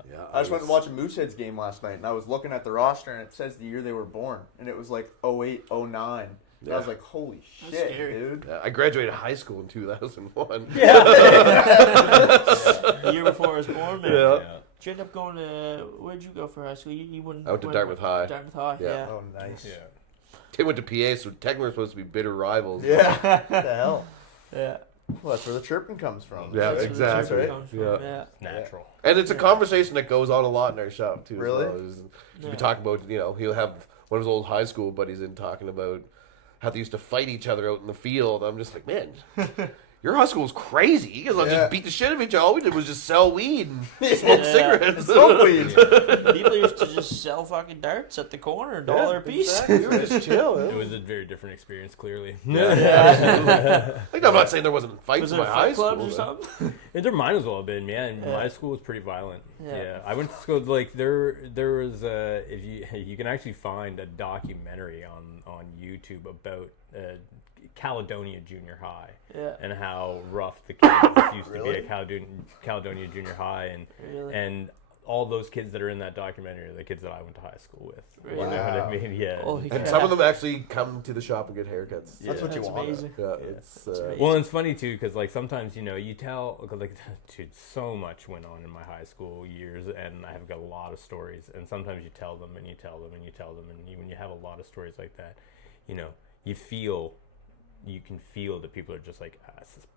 Yeah. I just went and watched a Mooseheads game last night, and I was looking at the roster, and it says the year they were born, and it was like 08, 09. And I was Yeah. like, holy That's shit, scary. dude. I graduated high school in 2001. The year before I was born, man. Yeah. Did you end up going to, where'd you go for high school? You wouldn't. I went to went- Dartmouth High. Dartmouth High, Yeah. yeah. Oh, nice. Yeah. Tim went to PA, so technically we're supposed to be bitter rivals. Yeah. What the hell? Yeah. Well, that's where the chirping comes from. Yeah, That's where the exactly. chirping comes from, Yeah. yeah. It's natural. And it's a conversation that goes on a lot in our shop, too. as Really? well. Is- Yeah. We talk about, he'll have one of his old high school buddies in talking about how they used to fight each other out in the field. I'm just like, man, your high school was crazy. You guys all Yeah. just beat the shit out of each other. All we did was just sell weed and smoke Yeah. cigarettes. Smoke weed. People used to just sell fucking darts at the corner, $1 a piece. We were just chill. It was a very different experience, clearly. Like, I'm not saying there wasn't fights Was in it my high fight clubs school. or but- something? There might as well have been, man. Yeah. My school was pretty violent. Yeah. Yeah, I went to school like there was if you can actually find a documentary on YouTube about Caledonia Junior High Yeah. and how rough the kids used to be Really? at Caledonia Junior High, Really? and all those kids that are in that documentary are the kids that I went to high school with. Really? You know what Wow. I mean? Yeah. Holy And crap. some of them actually come to the shop and get haircuts. That's what you That's want. amazing. Yeah, it's amazing. Well, and it's funny too because like sometimes you tell like dude, so much went on in my high school years, and I have got a lot of stories. And sometimes you tell them and you tell them and you tell them, and when you have a lot of stories like that, you can feel that people are just like, this is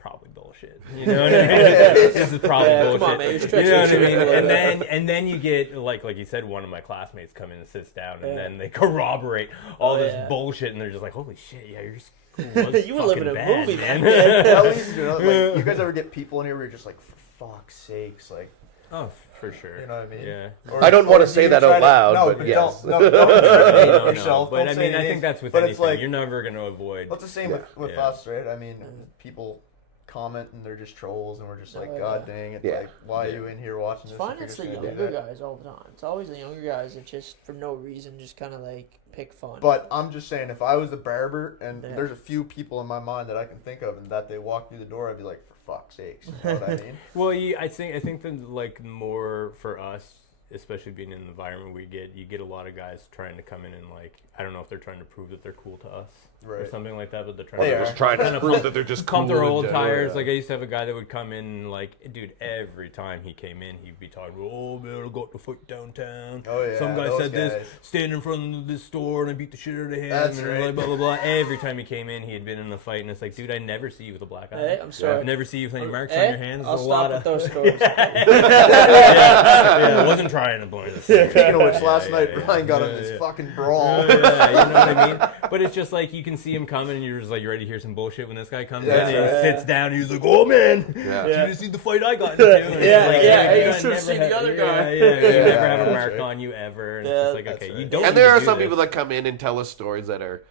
probably bullshit. You know what I mean? This is probably Yeah, bullshit. come on, man, you're You stretching know what I your mean? shit a little And then you get like you said, one of my classmates come in and sits down, and Yeah. then they corroborate all Oh, this yeah. bullshit, and they're just like, holy shit, yeah, your school was You were living fucking a bad, movie, man. At least, like, you guys ever get people in here where you're just like, for fuck's sakes, like, Oh, for sure. you know what I mean? Yeah. Or- I don't wanna or say you that try out loud, no, but yes. Don't incriminate No, yourself. but Don't I say mean, I any think names. that's with But anything. it's like, You're never going to avoid. well, it's the same with Yeah. us, right? I mean, people comment and they're just trolls, and we're just like, Oh, God yeah. dang it! Yeah. Like, why are you in here watching It's this? fun. if you're It's just the gonna do younger that? guys all the time. It's always the younger guys that just, for no reason, just kind of like pick fun. But I'm just saying, if I was the barber, and Yeah. there's a few people in my mind that I can think of, and that they walk through the door, I'd be like, for fuck's sakes, you know what I mean? Well, I think that like more for us, especially being in an environment you get a lot of guys trying to come in and like I don't know if they're trying to prove that they're cool to us. or Right. something like that, but they're They trying are. to Just trying to prove that they're just pump their cool old and- tires. yeah. Like I used to have a guy that would come in, like, dude, every time he came in, he'd be talking, oh man, I got the fight downtown. Oh, yeah, Some guy those said this, guys. stand in front of this store and I beat the shit out of him. That's and right. like, blah, blah, blah. Every time he came in, he had been in a fight, and it's like, dude, I never see you with a black eye. Hey, I'm sorry. I never see you with any marks on Hey, your hands. I'll There's a stop lot with of... those stories. yeah, I wasn't trying to blame this. Speaking of which, last Yeah, night yeah, Ryan got in yeah, this yeah. fucking brawl. Yeah, you know what I mean? But it's just like you can see him coming and you're just like, you're ready to hear some bullshit when this guy comes That's in and right. he sits down and he's like, oh man, Yeah. did you see the fight I got into? And it's Yeah, like, yeah, dude, you I should've never seen had- the other guy. Yeah, you Yeah, never have a that's mark right. on you ever. And Yeah, it's just like, that's okay, right. you don't And need there to are do some this. people that come in and tell us stories that are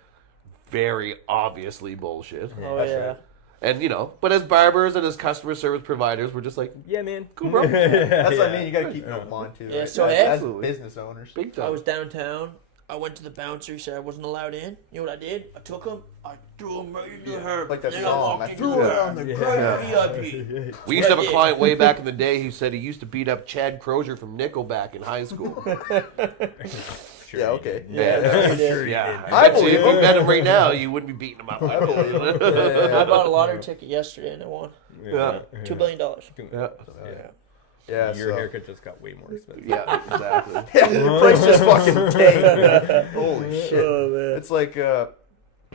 very obviously bullshit. Oh That's yeah. right. And, you know, but as barbers and as customer service providers, we're just like, Yeah, man. cool, bro. That's what I mean. You got to keep it in mind too. Yeah, right? so as absolutely. business owners. Big I time. was downtown. I went to the bouncer. He said I wasn't allowed in. You know what I did? I took him. I threw him right into her. Like that then song, I I walked threw into it her. on the VIP. We used to have a Yeah. client way back in the day who said he used to beat up Chad Crozier from Nickelback in high school. Sure Yeah, you okay. did. Yeah, I'm yeah. sure you Yeah, did. I bet you believe if you him. met him right now, you wouldn't be beating him up. I believe it. I bought a lottery ticket yesterday and I won Yeah. $2 billion. Yeah. Yeah, Your so. haircut just got way more expensive. Yeah, exactly. The price just fucking tanked. Holy shit. Oh, man. It's like,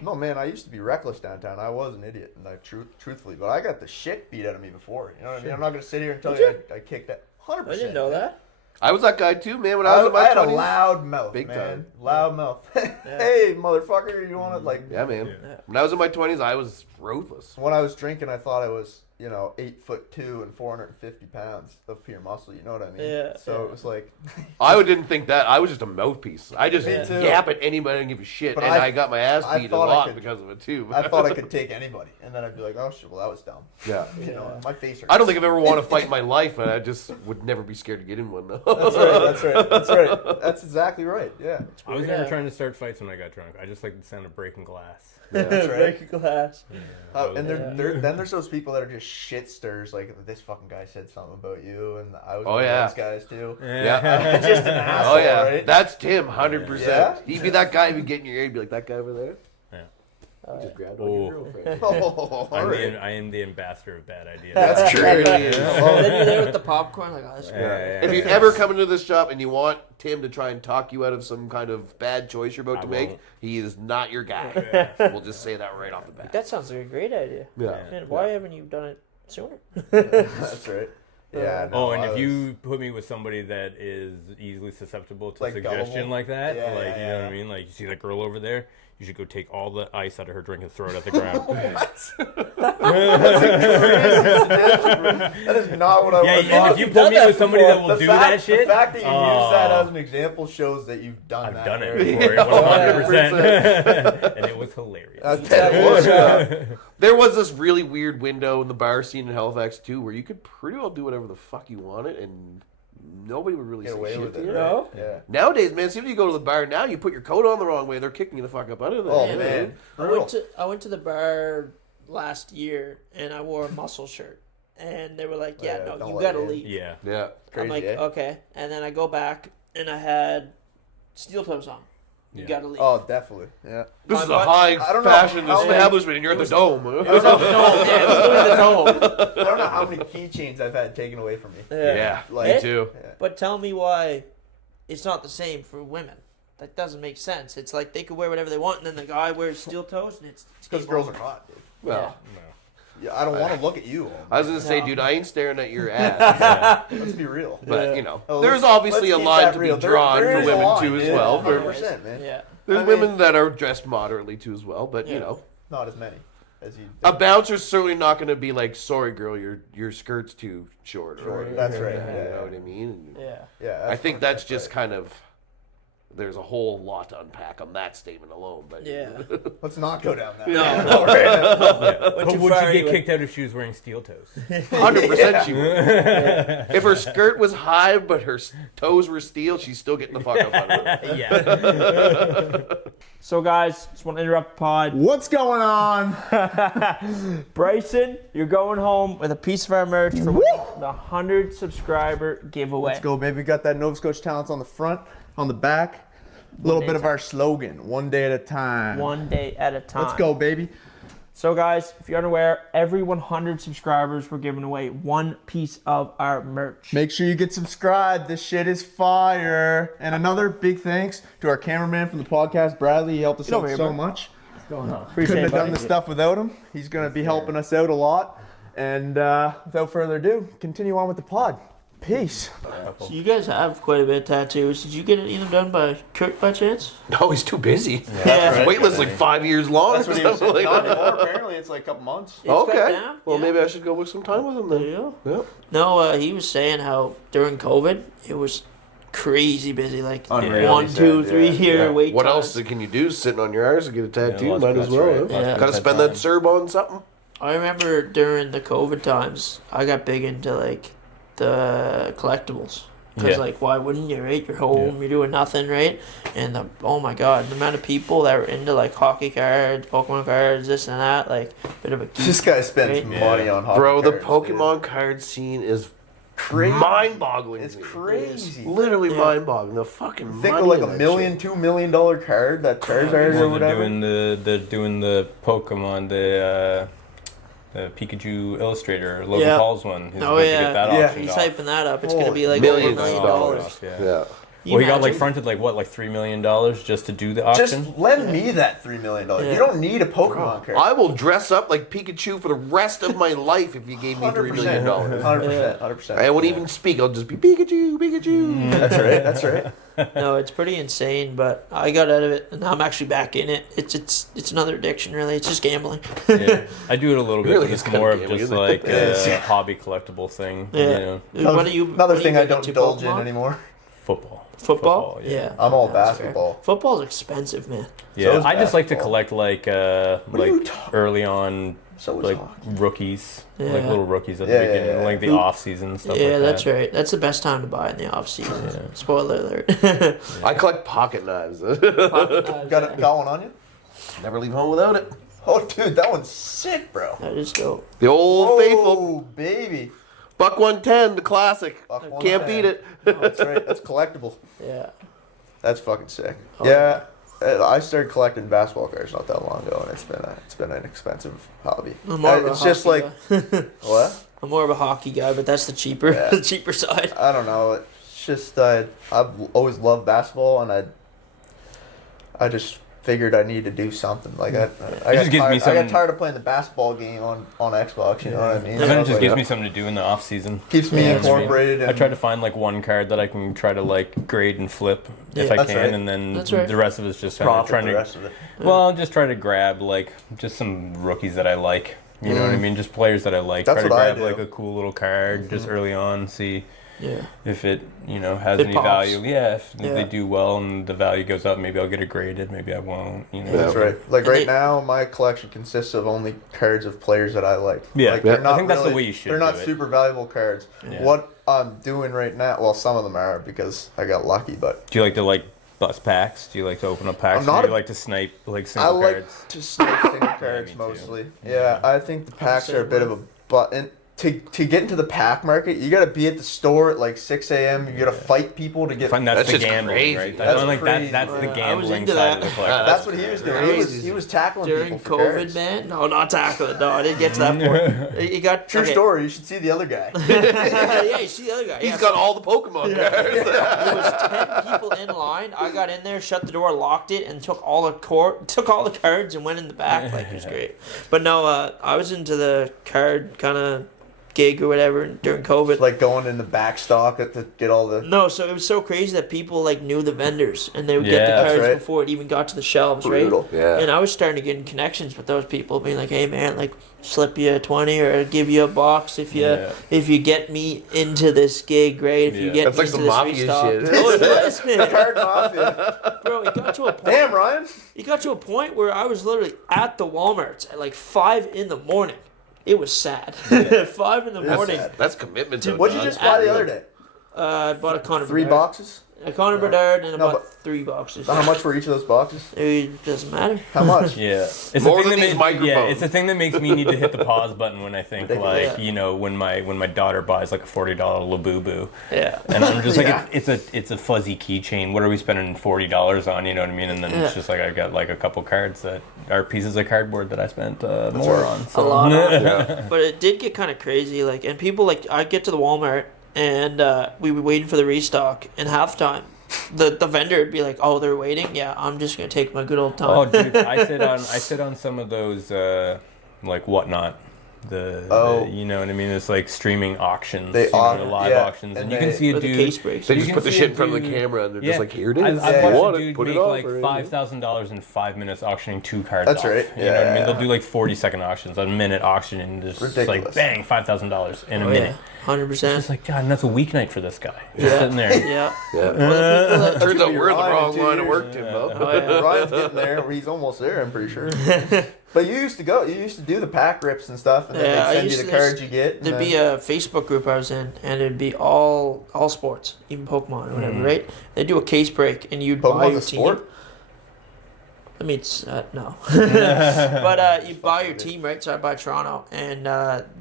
no, man, I used to be reckless downtown. I was an idiot, and truthfully, but I got the shit beat out of me before. You know what I mean? I'm not going to sit here and tell Did you I kicked that. 100%. I didn't know that. I was that guy too, man. When I was I in my had a 20s. loud mouth, Big man. time. Loud mouth. Hey, motherfucker, you want it? Like, Yeah, man. Yeah. When I was in my 20s, I was ruthless. when I was drinking, I thought I was, 8'2" and 450 pounds of pure muscle. You know what I mean? Yeah, So yeah. it was like, I didn't think that. I was just a mouthpiece. I just Me too. yap at anybody and give a shit. But and I- I got my ass I beat a thought I lot could- because of it too. I thought I could take anybody, and then I'd be like, oh shit, well that was dumb. Yeah. You know, my face hurts. I don't think I've ever won a fight in my life, and I just would never be scared to get in one though. That's right. That's right. That's right. That's exactly right. Yeah. I was Yeah. never trying to start fights when I got drunk. I just like the sound of breaking glass. That's right. Break a glass. And then there's those people that are just shit stirs. Like this fucking guy said something about you, and I was Oh, one of yeah. those guys too. Yeah. Just an asshole, Oh yeah, right? that's Tim, 100%. Yeah? He'd be that guy who'd get in your ear and be like, "That guy over there." Oh, Just grabbed Oh. on your girlfriend. Oh, I alright. am the ambassador of bad ideas. That's true. And then you're there with the popcorn, like, oh, that's great. If you ever come into this shop and you want Tim to try and talk you out of some kind of bad choice you're about to make, won't. he is not your guy. We'll just say that right off the bat. That sounds like a great idea. Yeah. Man, why haven't you done it sooner? That's right. Yeah. Oh, no, and I if was- you put me with somebody that is easily susceptible to Like suggestion gullible? like that, Yeah, like yeah, you know what yeah. I mean, like you see that girl over there, you should go take all the ice out of her drink and throw it at the ground. That is not what I Yeah, would and if you put me with somebody that will the do fact, that shit, The fact that you use that oh. as an example shows that you've done I've that. done it right? before, Yeah, 100%, and it was hilarious. I bet it was, yeah. There was this really weird window in the bar scene in Halifax too, where you could pretty well do whatever the fuck you wanted, and nobody would really Get say away shit with to it. you. right? No? Yeah. Nowadays, man, as soon as you go to the bar now, you put your coat on the wrong way, they're kicking you the fuck up out of there. Oh Yeah, man. I went to the bar last year and I wore a muscle shirt. And they were like, yeah, Yeah, no, don't you let gotta it in. leave. Yeah. Yeah. Crazy, I'm like, eh? okay. And then I go back and I had steel toes on. You Yeah. gotta leave. Oh, definitely. Yeah. This is a My- high I don't know fashion how many- establishment, and you're at the dome. It was at the dome. Yeah, it was literally the dome. I don't know how many keychains I've had taken away from me. Yeah, Like- me too. Yeah. But tell me why it's not the same for women. That doesn't make sense. It's like they could wear whatever they want, and then the guy wears steel toes, and it's Because game girls over. are hot, dude. Well, Yeah, I don't want to look at you. I was gonna say, No. dude, I ain't staring at your ass. Let's be real. But Yeah. you know, Oh, there's let's- obviously a let's keep line that to real. be There- drawn there for is a women line, too as yeah, well. 100%, man. Yeah. There's I mean- women that are dressed moderately too as well, but you Yeah. know, Not as many as you. a bouncer's certainly not going to be like, "Sorry, girl, your skirt's too short." Short, Or, that's right, You yeah. know what I mean? And Yeah. Yeah. I think that's 100% just right. kind of. There's a whole lot to unpack on that statement alone, but Yeah. Let's not go down that. No. road. Right now. But too would far she get anyway. kicked out if she was wearing steel toes? 100% she would. If her skirt was high but her toes were steel, she's still getting the fuck up out of it. Yeah. So, guys, just want to interrupt the pod. What's going on? Bryson, you're going home with a piece of our merch for the 100 subscriber giveaway. Let's go, baby. Got that Nova Scotia Talents on the front, on the back. A little bit of our slogan, one day at a time. One day at a time. Let's go, baby. So guys, if you're unaware, every 100 subscribers, we're giving away one piece of our merch. Make sure you get subscribed. This shit is fire. And another big thanks to our cameraman from the podcast, Bradley. He helped us out so much. Couldn't have done this stuff without him. He's going to be helping us out a lot. And without further ado, continue on with the pod. Peace. So you guys have quite a bit of tattoos. Did you get any of them done by Kurt by chance? No, he's too busy. Yeah. His wait list like 5 years long. That's what he was saying. Like Not that. anymore. Apparently, it's like a couple months. It's cut Okay. down, Well, yeah. maybe I should go with some time with him then. There you go. Yep. No, he was saying how during COVID, it was crazy busy. Like Unreal, 1, he 2, said, 3 yeah. year wait What times. else can you do sitting on your arse and get a tattoo? lots Might of as that's well. right. Yeah. Yeah. Gotta Lots of spend that time. CERB on something. I remember during the COVID times, I got big into like the collectibles. Because Yeah. like, why wouldn't you, right? You're home, you're doing nothing, right? And oh my god, the amount of people that were into like hockey cards, Pokemon cards, this and that, like bit of a geek. This guy spends Right? money on hockey Bro, the cards, Pokemon card scene is Crazy. mind-boggling. It's to me. crazy. Literally Yeah. mind-boggling. The fucking Think money of like in a that million, shit. $2 million card that Charizard or Well, whatever. they're doing the Pokemon, the Pikachu Illustrator, Logan Yeah. Paul's one. He's Oh, about to yeah. get that Yeah. auctioned He's off. hyping that up. It's Holy gonna be like millions over $1 of million. dollars. Yeah. Yeah. You Well, he got like imagine? fronted like what, like $3 million just to do the Just auction. lend me that $3 million. Yeah. You don't need a Pokemon card. I will dress up like Pikachu for the rest of my life if you gave me $3 million. 100%. 100%. I won't even speak. I'll just be Pikachu, Pikachu. That's right. That's right. No, it's pretty insane, but I got out of it, and now I'm actually back in it. It's another addiction, really. It's just gambling. Yeah. I do it a little bit, Really but it's is kinda more of gambling, just isn't it? like is. a hobby collectible thing. Yeah. You know? What do you? Another what do thing you I get don't into, indulge in Pokemon? anymore. Football. Football? Yeah. I'm all That's fair. basketball. Football's expensive, man. Yeah, So is I just like to basketball. collect like are you early on So is like hockey. rookies, like Yeah. little rookies at Yeah, the yeah, beginning, yeah. like the Who- off season stuff. Yeah, like that's that. right. That's the best time to buy in the off season. Yeah. Spoiler alert. I collect pocket knives. Got one on you? Never leave home without it. Oh, dude, that one's sick, bro. That is dope. The old faithful Oh, baby. Buck 110, the classic. Buck Can't 110. beat it. That's right. That's collectible. Yeah. That's fucking sick. Oh, Yeah, I started collecting basketball cards not that long ago, and it's been an expensive hobby. I'm more of a It's just hockey like guy. what? I'm more of a hockey guy, but that's the cheaper, Yeah. the cheaper side. I don't know. It's just I've always loved basketball, and I just figured I need to do something. Like I just gives me I some- got tired of playing the basketball game on Xbox. You know what I mean? And So then I it was just like, gives me something to do in the off season. keeps me Yeah, incorporated. I And try to find like one card that I can try to like grade and flip if Yeah. I That's can, right. and then That's right. the rest of it's just kind of profit trying the to. rest of it. Well, just try to grab like just some rookies that I like. You know what I mean? Just players that I like. That's try to what I grab do. like a cool little card just early on, see Yeah. if it has It any pops. value. Yeah, if Yeah. they do well and the value goes up, maybe I'll get it graded. Maybe I won't. You know. That's right. Like And right they- now, my collection consists of only cards of players that I like. Yeah. Like, Yeah. they're not I think that's the really- way you should They're not do it. super valuable cards. Yeah. What I'm doing right now, well, some of them are because I got lucky, but Do you like to like bust packs? Do you like to open up packs? I'm Or not do you a- like to snipe like I single like cards? to snipe single cards me too. mostly. Yeah, I think the packs are a bit of a but and to get into the pack market, you got to be at the store at like 6 a.m. You got to fight people to get. Fine, that's That's the just gambling, crazy. right? That's like crazy. that's the I was gambling into side of that. the collection. That's what he was doing. He was tackling During people for COVID, cards. man. No, not tackling. No, I didn't get to that point. You got True okay. story. You should see the other guy. Yeah, you see the other guy. He's Yeah, got so- all the Pokemon cards. There was 10 people in line. I got in there, shut the door, locked it, and took all the cards and went in the back. Like, it was great. But no, I was into the card kind of gig or whatever during COVID. Like going in the back stock to get all the. No, so it was so crazy that people like knew the vendors and they would get Yeah. the That's cards right. before it even got to the shelves, Brutal. right? Yeah. And I was starting to get in connections with those people, being like, "Hey, man, like slip you a 20 or give you a box if you Yeah. if you get me into this gig, right? If you Yeah. get That's me like into some this mafia restock." shit. Oh, it was, man. Card mafia. Bro, it got to a point. Damn, Ryan. It got to a point where I was literally at the Walmarts at like 5 in the morning. It was sad. 5 in the morning. sad. That's commitment. Dude, though, What'd you John. just buy the other day? I bought a Conor 3 McGregor. boxes. A Connor Bedard and No, about 3 boxes. So how much were each of those boxes? It doesn't matter. How much? Yeah, it's More the than thing these that microphones. Yeah, it's the thing that makes me need to hit the pause button when I think like Yeah. when my daughter buys like a $40 Labubu, Yeah. and I'm just like Yeah. it's a fuzzy keychain. What are we spending $40 on? You know what I mean? And then it's just like I got like a couple cards that are pieces of cardboard that I spent more on. A So. lot on. But it did get kind of crazy. Like, and people like I get to the Walmart and we were waiting for the restock, and half time the vendor would be like, "Oh, they're waiting. Yeah, I'm just gonna take my good old time." Oh, dude, I sit on some of those like Whatnot. You know what I mean? It's like streaming auctions, They live yeah, auctions, and and you can they- see a Or the dude. case breaks. They You just can put the see shit a in front of the dude- camera and they're Yeah. just like, here it is. I've You watched want a it, dude put make it on like for it. $5,000 in 5 minutes auctioning 2 cards. That's off. right. You know what I mean? Yeah. They'll do like 40-second auctions, a minute auction, and just like Ridiculous. bang, $5,000 in a Oh, minute. 100%. It's like, God, and that's a weeknight for this guy. Just Yeah. sitting there. Yeah. Yeah. Well, the people that- Turns out be we're the Ryan in wrong 2 line of years. work, Timbo. Oh, yeah. Ryan's getting there. He's almost there, I'm pretty sure. But you used to do the pack rips and stuff, and then Yeah, I they'd send you used the to- cards you get. and There'd be then- a Facebook group I was in, and it'd be all sports, even Pokemon or whatever, right? They'd do a case break, and you'd buy Pokemon's your a team. sport? I mean, it's, no. But you buy your team, right? So I buy Toronto, and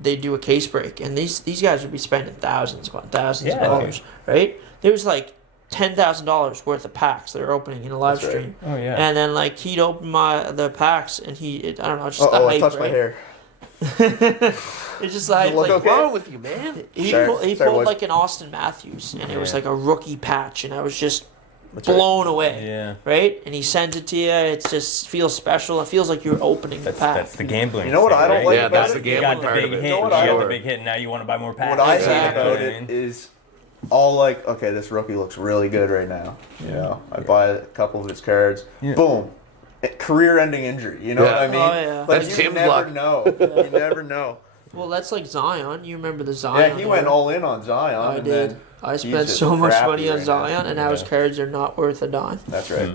they do a case break, and these guys would be spending thousands upon thousands of Yeah. dollars, right? There was like $10,000 worth of packs that are opening in a live That's right. stream, Oh yeah. and then like he'd open the packs, and I don't know, just the Uh-oh, I hype, touched my right? hair. it's just the hype, Look like, okay? What's wrong with you, man? He Sorry. pulled Sorry, boys. like an Austin Matthews, and it was Yeah. like a rookie patch, and I was just That's right. blown away. Yeah. Right? And he sends it to you. It just feels special. It feels like you're opening the pack. That's the gambling. You know what thing, I don't right? like Yeah, about that's it? the You got gambling the part big of it. hit. You know You what I got the don't- big hit. Now you want to buy more packs. What I hate Exactly. about it is all like, okay, this rookie looks really good right now. You know, I buy a couple of his cards. Yeah. Boom. Career-ending injury. You know Yeah. what I mean? Oh, yeah. Like, That's you Tim's never luck. know. You never know. Well, that's like Zion. You remember the Yeah, Zion? he went era? all in on Zion. I and did. then- I spent just so much crappy money on right now. Zion, and now his Yeah. cards are not worth a dime. That's right. I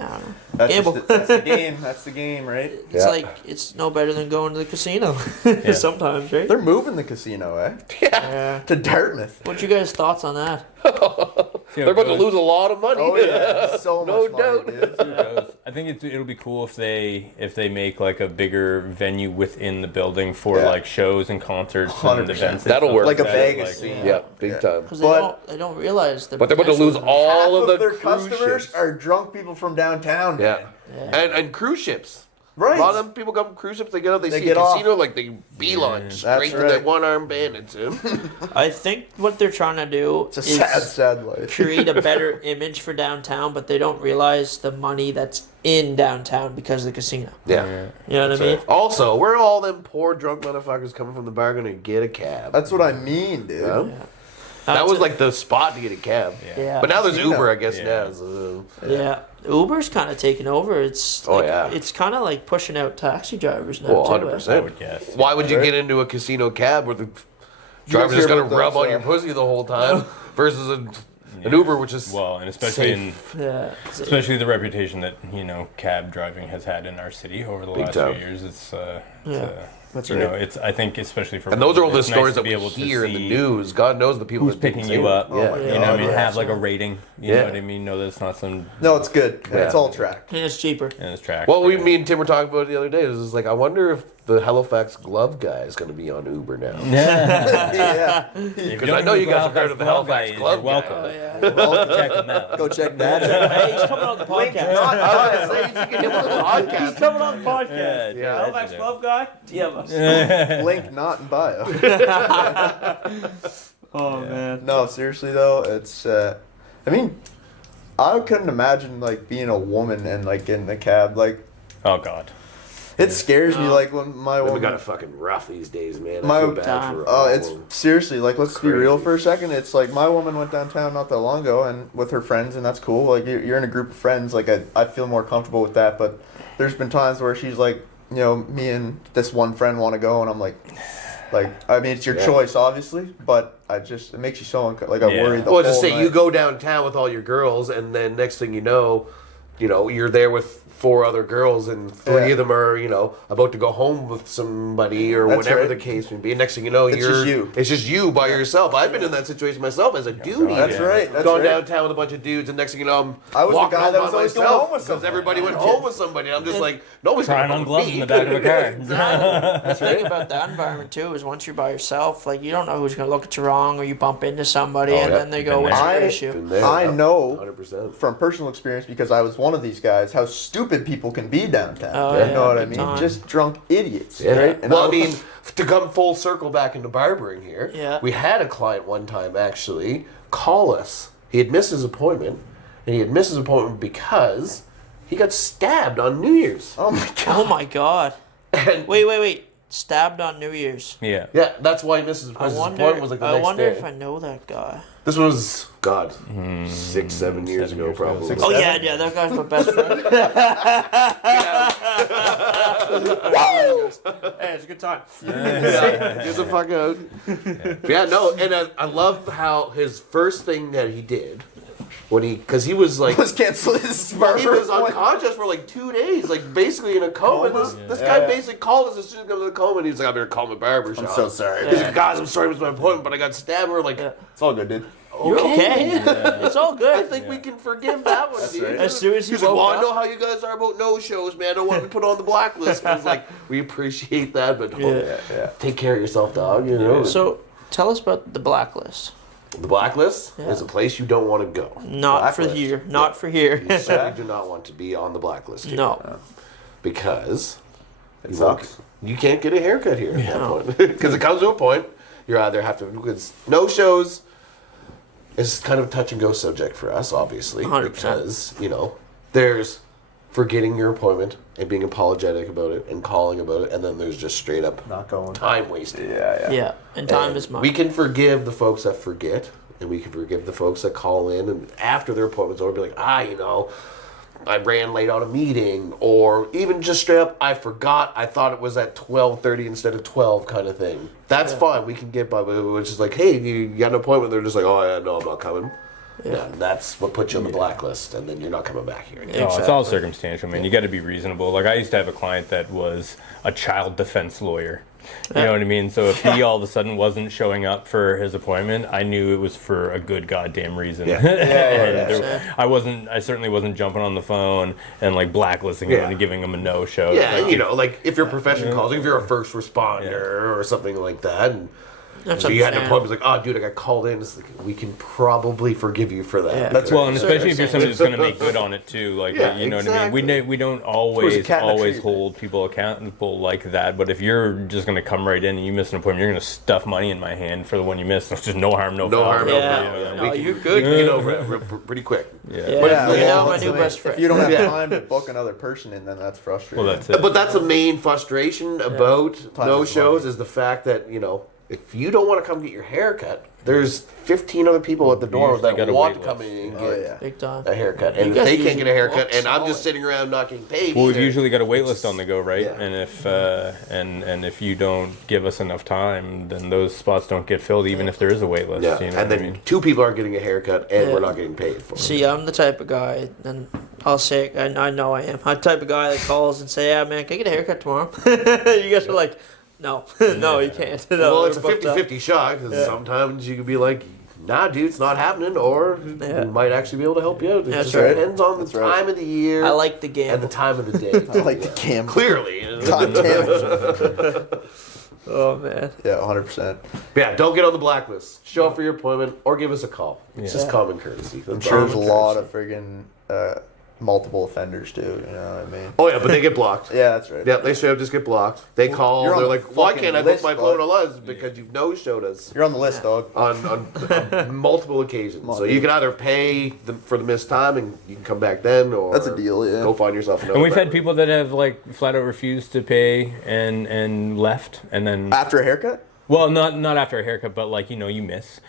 don't know. That's, Gamble. that's the game. That's the game, right? It's Yeah. like it's no better than going to the casino. Yeah. Sometimes, right? They're moving the casino, eh? Yeah. To Dartmouth. What's your guys' thoughts on that? They're about to lose a lot of money. Oh yeah, so No much doubt. money, dude. I think it'll be cool if they make like a bigger venue within the building for Yeah. like shows and concerts 100%. and events. and That'll stuff work. Like a that. Vegas Like, scene. Yeah, big Yeah. time. Because But- they don't realize the But they're about to lose potential. all Half of the their cruise customers ships. are drunk people from downtown. Yeah. Yeah. And cruise ships. Right. A lot of them people come from cruise ships, they get out, they They see get a off. casino, like they beeline Yeah. straight That's to right. that one-armed bandits. In. I think what they're trying to do It's a is sad life. create a better image for downtown, but they don't realize the money that's in downtown because of the casino. Yeah. You know what I mean? Also, where are all them poor drunk motherfuckers coming from the bar going to get a cab? That's what I mean, dude. Yeah. Yeah. That was That's like the spot to get a cab. Yeah. But now there's Casino. Uber, I guess, Yeah. now. So, Yeah. Uber's kind of taken over. It's Oh, like, yeah. It's kind of like pushing out taxi drivers now. well, too, eh? 100%. I would guess. Why would you Right. get into a casino cab where the guys driver's just hear going to about rub those, on your pussy the whole time versus an Uber, which is Well, and especially safe. Yeah. especially the reputation that cab driving has had in our city over the Big last time. few years. It's Yeah. That's you right. know, it's I think especially for And those are all the it's nice stories to that be we able to hear in the see news. God knows the people who's that didn't picking say you it. up. Oh Yeah. my You God. know what I mean? Yeah. Have like a rating. You Yeah. know what I mean? Know that it's not some No, it's good. And it's Yeah. all tracked. And it's cheaper. in this track. Well, Yeah. me and Tim were talking about it the other day. It was like, I wonder if the Halifax glove guy is going to be on Uber now. Yeah. Because I know you guys have heard of the Halifax glove You're guy. welcome. Oh, yeah. Well, Check them out. go check that out. Hey, he's coming on the podcast. I was going to say, you should get him on the podcast. He's coming on the podcast. Yeah, Halifax Glove Guy? DM us. Link not in bio. Oh, man. No, seriously though, it's. I mean, I couldn't imagine like being a woman and like getting a cab. Like, Oh God. it scares me. No. Like when my We woman. got it fucking rough these days, man. I My- feel bad for It's seriously like, let's be Crazy. real for a second. It's like my woman went downtown not that long ago and with her friends, and that's cool. Like you're in a group of friends. Like I feel more comfortable with that. But there's been times where she's like, me and this one friend want to go, and I'm like, I mean, it's your Yeah. choice, obviously, but it makes you so I'm Yeah. worried. The Well, whole just say night. you go downtown with all your girls, and then next thing you know, you're there with 4 other girls, and 3 of them are, about to go home with somebody or That's whatever right. the case may be. And next thing you know, It's just you. It's just you by yourself. I've been in that situation myself as a dude. That's right. That's Going right. downtown with a bunch of dudes, and next thing you know, I was the walking guy home that by was always going myself home with because somebody. everybody went home with somebody. And I'm just like, nobody's Trying going on home gloves with in me. the back of a car. The thing about that environment too is once you're by yourself, like you don't know who's gonna look at you wrong, or you bump into somebody, and yeah. then they Been go, "What's there. your I- issue?" Been there, I yeah. know 100%. from personal experience, because I was one of these guys, how stupid people can be downtown. Oh, You know what I big mean? time. Just drunk idiots, Yeah. right? And Well, I was- mean, to come full circle back into barbering here, Yeah. we had a client one time actually call us. He had missed his appointment, and he had missed his appointment because he got stabbed on New Year's. oh my god, Oh my god! And Wait! Stabbed on New Year's. Yeah. yeah, that's why he missed his I appointment. His wonder. appointment was like the I next wonder day. if I know that guy. This was, God, 6, 7 years 7 ago, years ago. probably. Six- Oh Seven? yeah, that guy's my best friend. Hey, it's a good time. Yeah, get the fuck out. Yeah, no, and I love how his first thing that he did when because he was like. let's cancel this. He barber was appointment. unconscious for like 2 days, like basically in a coma. This guy basically called us as soon as he got in the coma, and he was like, "I better call my barbershop." I'm so sorry. He's like, "Guys, I'm sorry, it was my appointment, but I got stabbed." We're like, It's all good, dude. You're okay. It's all I good. think we can forgive that one, dude. right. As soon as he He's like, woke "Well, I up- know how you guys are about no-shows, man. I don't want to be put on the blacklist." And I was like, "We appreciate that, but take care of yourself, dog." You know. So tell us about the blacklist. The blacklist is a place you don't want to go. Not for Blacklist. here. Not for here. You certainly do not want to be on the blacklist here. No. Because It sucks. you can't get a haircut here at that point. Because it comes to a point you either have to, because no shows is kind of a touch and go subject for us, obviously. 100%. Because, there's forgetting your appointment and being apologetic about it and calling about it, and then there's just straight up Not going. time wasted. Yeah. Yeah. And time And is money. we can forgive the folks that forget, and we can forgive the folks that call in and after their appointment's over, be like, I ran late on a meeting, or even just straight up, I forgot. I thought it was at 12:30 instead of 12, kind of thing. That's fine. We can get by with it. Which is like, hey, you got an appointment? They're just like, oh yeah, no, I'm not coming. Yeah, that's what puts you on the blacklist, and then you're not coming back here again. No, it's all circumstantial, man. You got to be reasonable. Like I used to have a client that was a child defense lawyer. You know what I mean? So if he all of a sudden wasn't showing up for his appointment, I knew it was for a good goddamn reason. Yeah. I certainly wasn't jumping on the phone and like blacklisting him and giving him a no-show. Yeah, Like, like if your profession calls, if you're a first responder or something like that, and That's so you had an understandable. appointment, it's like, oh, dude, I got called in. It's like, we can probably forgive you for that. Yeah. That's well, and So especially if you're you're somebody who's going to make good on it too, like Yeah, you know what I mean. We don't Suppose a cat in a always tree, hold people accountable like that. But if you're just going to come right in and you miss an appointment, you're going to stuff money in my hand for the one you missed. It's just no harm, no No foul. harm, no Yeah. foul. No, We can- you're good. We can get over it pretty quick. Yeah, But you know my that's new the best thing. friend. If you don't have Yeah. time to book another person in, then that's frustrating. Well, that's it. But that's the main frustration about Time no is shows money. is the fact that, if you don't want to come get your hair cut, there's 15 other people at the door usually that got a want to wait come list. in and Oh, get yeah. Big time. a haircut. You And if guys they can't usually get a haircut book and I'm solid. just sitting around not getting paid Well, we've either, usually got a wait list on the go, right? Yeah. And if and if you don't give us enough time, then those spots don't get filled, even if there is a wait list. yeah. You know And what then I mean? 2 people aren't getting a haircut and Yeah. we're not getting paid for it. See, I'm the type of guy, and I'll say it, I know I am. I'm the type of guy that calls and say, yeah, man, can I get a haircut tomorrow? You guys are like, no, no, you can't. No, Well, it's a we're booked up. 50-50 shot because sometimes you could be like, nah, dude, it's not happening, or Yeah. we might actually be able to help you out. It That's just right. depends on the That's right. time of the year I like the and game. the time of the day. I like the gamble. Clearly. God damn it. Oh, man. Yeah, 100%. Yeah, don't get on the blacklist. Show up for your appointment or give us a call. It's just Yeah. common courtesy. I'm That's sure all. there's a lot of friggin' multiple offenders too. You know what I mean? Oh, yeah, but they get blocked. Yeah, that's right. Yeah, they straight up just get blocked. They call, you're on they're the like, why fucking can't I book list, my bud." appointment on us? Because you've no-showed us You're on the list, dog. on multiple occasions. Come on, So you dude. can either pay for the missed time and you can come back then, or That's a deal, yeah. go find yourself another And we've had barber. people that have like flat out refused to pay and left, and then After a haircut? well, not after a haircut, but like you miss.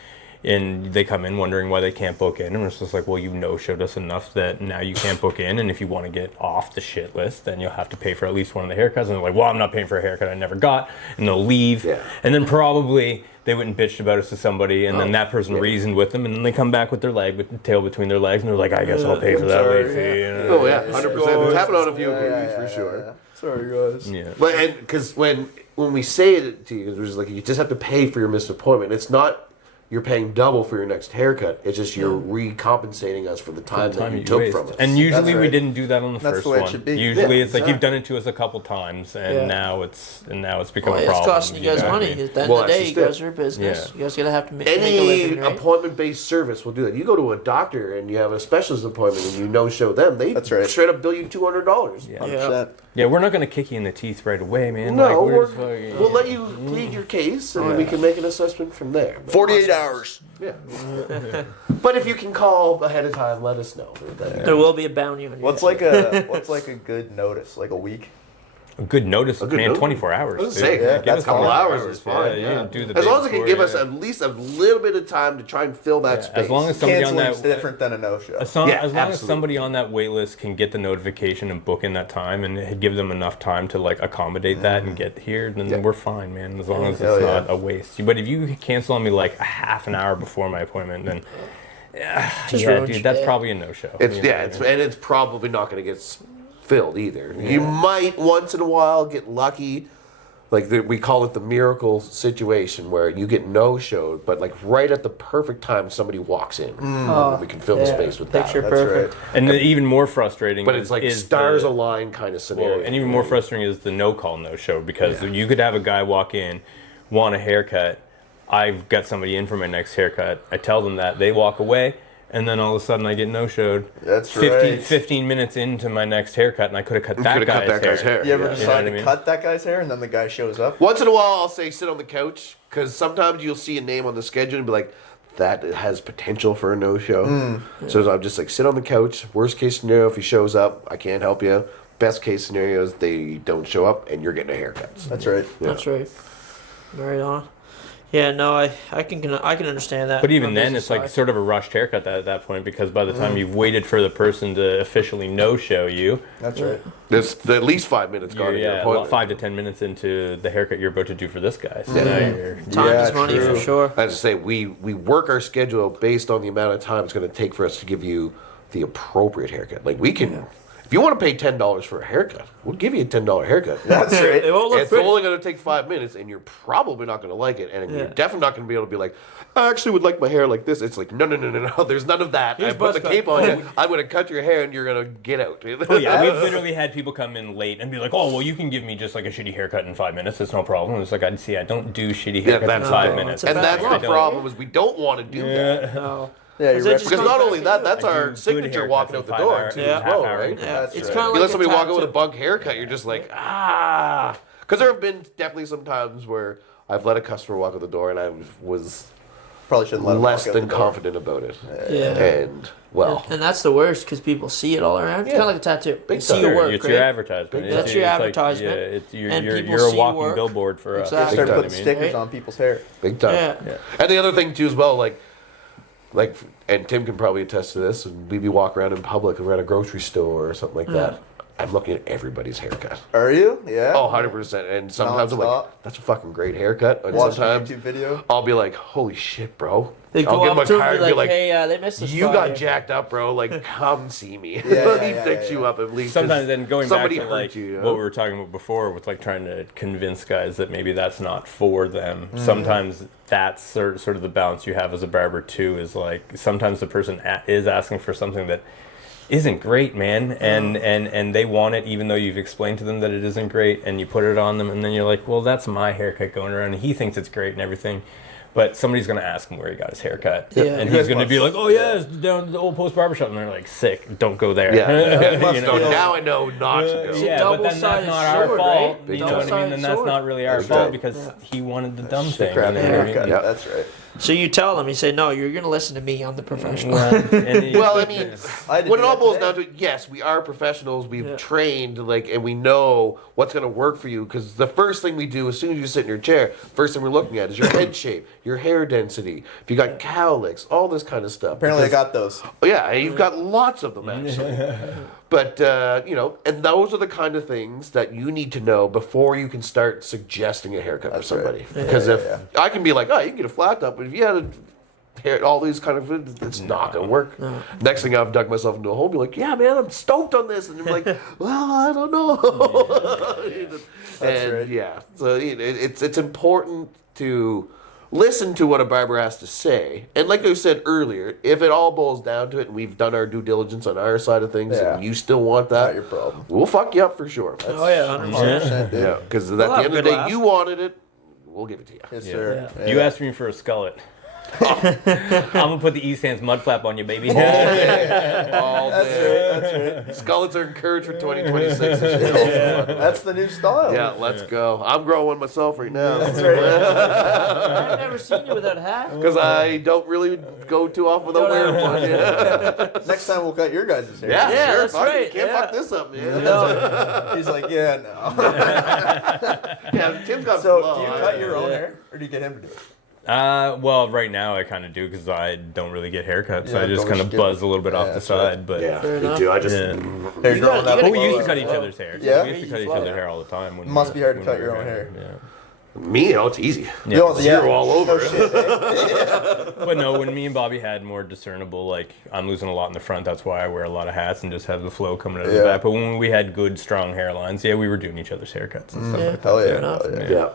And they come in wondering why they can't book in, and it's just like, well, you no-showed us enough that now you can't book in, and if you want to get off the shit list, then you'll have to pay for at least one of the haircuts. And they're like, well, I'm not paying for a haircut I never got, and they'll leave, Yeah. and then probably they went and bitched about us to somebody, and then that person reasoned with them, and then they come back with their tail between their legs, and they're like, I guess I'll pay for that late fee. Oh yeah, 100%. It's happened on a few occasions for sure. Yeah. Sorry, guys. Yeah. But and because when we say it to you, it's just like you just have to pay for your missed appointment. It's not you're paying double for your next haircut. It's just you're recompensating us for the time that you took from us. And usually we right. didn't do that on the That's first the way it one. should be. Usually Yeah, it's like you've done it to us a couple times, and now it's become a It's problem. costing you guys money. At the end of the day, you guys are a business. You guys gotta have to make a Any living, right? appointment-based service will do that. You go to a doctor and you have a specialist appointment and you no-show them, they That's right. straight up bill you $200. Yeah. 100%. Yeah, we're not going to kick you in the teeth right away, man. No, like, we're just fucking- we'll let you plead your case and then we can make an assessment from there. But 48 hours. Yeah. But if you can call ahead of time, let us know. There will be a bounty on you. What's like a good notice? Like a week? A good notice, A good man. notice. 24 hours. I was dude. gonna say, Give that's us a couple 24 hours is fine. Yeah, you do the as long big as it can four, give us yeah. at least a little bit of time to try and fill that space. As long as somebody on Canceling's that different than a no-show. as long as absolutely. somebody on that wait list can get the notification and book in that time and give them enough time to like accommodate that and get here, then we're fine, man. As long as Hell it's yeah. not a waste. But if you cancel on me like a half an hour before my appointment, then Just yeah, ruins dude, your that's day. probably a no-show. It's You know yeah, what I mean? and it's probably not going to get filled either. You might once in a while get lucky, like we call it the miracle situation, where you get no-showed, but like right at the perfect time somebody walks in, and we can fill the space with Picture that. That's perfect. right. And then even more frustrating, But it's like is stars the, align kind of scenario. Well, and even more frustrating is the no-call, no-show, because you could have a guy walk in, want a haircut. I've got somebody in for my next haircut. I tell them that. They walk away, and then all of a sudden I get no-showed. That's 15, right. 15 minutes into my next haircut, and I could have cut that guy's hair. You ever You know decide what I to mean? cut that guy's hair and then the guy shows up? Once in a while, I'll say sit on the couch, because sometimes you'll see a name on the schedule and be like, that has potential for a no-show. So I'm just like, sit on the couch. Worst case scenario, if he shows up, I can't help you. Best case scenario is they don't show up and you're getting a haircut. That's right. That's right. Right on. Yeah, no, I can understand that. But even from then, business it's like side. sort of a rushed haircut at that point, because by the time you've waited for the person to officially no-show you, That's right. There's at least 5 minutes gone in your yeah, appointment. 5 to 10 minutes into the haircut you're about to do for this guy. So now you're, time Yeah, is money true. for sure. As I say, we work our schedule based on the amount of time it's going to take for us to give you the appropriate haircut. Like we can, if you want to pay $10 for a haircut, we'll give you a $10 haircut. That's right. It won't look It's pretty. only going to take 5 minutes, and you're probably not going to like it, and you're Yeah. definitely not going to be able to be like, I actually would like my hair like this. It's like, no. There's none of that. Here's I put the buzz cape cut. on you. I'm going to cut your hair, and you're going to get out. oh yeah, we've literally had people come in late and be like, "Oh, well, you can give me just like a shitty haircut in 5 minutes. It's no problem." It's like I don't do shitty Yeah, haircuts in that's 5 the- minutes. It's a And that's bad the look. problem is we don't want to do that. No. Yeah, Is you're it right. just Because comes not back only to that, you? that's I our do signature good walking haircuts out the in door 5 hours, too, Yeah. as well, half hour. right? Yeah, That's it's right. kind of You like let somebody walk out with a tattoo. bunk haircut, you're just like, Because there have been definitely some times where I've let a customer walk out the door and I was Probably shouldn't let him less walk out than the door. confident about it. Yeah. And, well, And that's the worst because people see it all around. It's kind of like a tattoo. They see time. your work, it's right? your advertisement. That's your It's like, advertisement. yeah, it's, you're And you're, people you're a see walking work. billboard for us. Exactly. Start Big time. putting stickers Right? on people's hair. big time. Yeah. And the other thing too as well, like, and Tim can probably attest to this, and we walk around in public, we're at a grocery store or something like that. I'm looking at everybody's haircut. Are you? Yeah. Oh, 100%. And sometimes I'm like, Non-stop. that's a fucking great haircut. And Watch a sometimes YouTube video. I'll be like, holy shit, bro. They I'll go get in my up to car him and and be like, like, hey, they missed the you spot got here. jacked up, bro. Like, come see me. Yeah, Let me yeah, fix yeah. you up at least. Sometimes 'cause then going back somebody to hurt like you, you know? what we were talking about before with like trying to convince guys that maybe that's not for them. Mm. Sometimes that's sort of the balance you have as a barber too, is like sometimes the person is asking for something that isn't great, man, and they want it even though you've explained to them that it isn't great, and you put it on them, and then you're like, well, that's my haircut going around, and he thinks it's great and everything. But somebody's going to ask him where he got his haircut. Yeah. And You he's guys going to be must- like, oh, yeah, it's down the old Post Barbershop. And they're like, sick, don't go there. Yeah. You must know? feel- now I know not to go. It's a Yeah, but then that's double-sided not our sword, fault. right? You know what I mean? Double-sided Then that's sword. not really our Big fault time. because he wanted the dumb Stick thing. around You the know what I haircut. mean? Yeah. That's right. So you tell them, you say, no, you're going to listen to me. I'm the professional. Well, I mean, I did when it all that boils today. down to it, yes, we are professionals. We've Yeah. trained, like, and we know what's going to work for you. Because the first thing we do, as soon as you sit in your chair, first thing we're looking at is your head shape, your hair density, if you got cowlicks, all this kind of stuff. Apparently, I Because- got those. Oh, yeah, and you've got lots of them actually. But, and those are the kind of things that you need to know before you can start suggesting a haircut for somebody. Right. Because I can be like, oh, you can get a flat top, but if you had all these kind of, it's not going to work. No. Next thing I've dug myself into a hole, be like, yeah, man, I'm stoked on this. And I'm like, well, I don't know. That's right. Yeah. So it's important to listen to what a barber has to say. And like I said earlier, if it all boils down to it and we've done our due diligence on our side of things and you still want that, not your problem. We'll fuck you up for sure. Oh, yeah, 100%. Yeah, because at the end of the day, you wanted it, we'll give it to you. Yes, sir. Yeah. You asked me for a skullet. I'm gonna put the East Hands mud flap on you, baby. All day. That's right. Skullets are encouraged for 2026. That's the new style. Yeah, let's go. I'm growing one myself right now. That's right. I've never seen you without a hat. Because I don't really go too often without wearing one. Yeah. Next time we'll cut your guys' hair. Yeah, sure. that's Fuck it. right. You can't fuck this up, man. No. He's like, yeah, no. Yeah, Tim's got So, flow. do you cut your own hair, or do you get him to do it? Well, right now I kind of do because I don't really get haircuts. Yeah, I just kind of buzz a little bit off the that's side. But Yeah, Fair me enough. too. I just... Hair's You growing gotta- that we used to flow. cut each other's hair. Yeah? We used to cut each other's hair all the time. When Must be hard to when cut we your were own hair. Yeah. Me, it's easy. Yo, Zero all over. No shit, eh? But no, when me and Bobby had more discernible, like I'm losing a lot in the front, that's why I wear a lot of hats and just have the flow coming out of the back. But when we had good, strong hairlines, we were doing each other's haircuts and stuff. Hell Fair yeah. enough. Hell yeah. Yeah.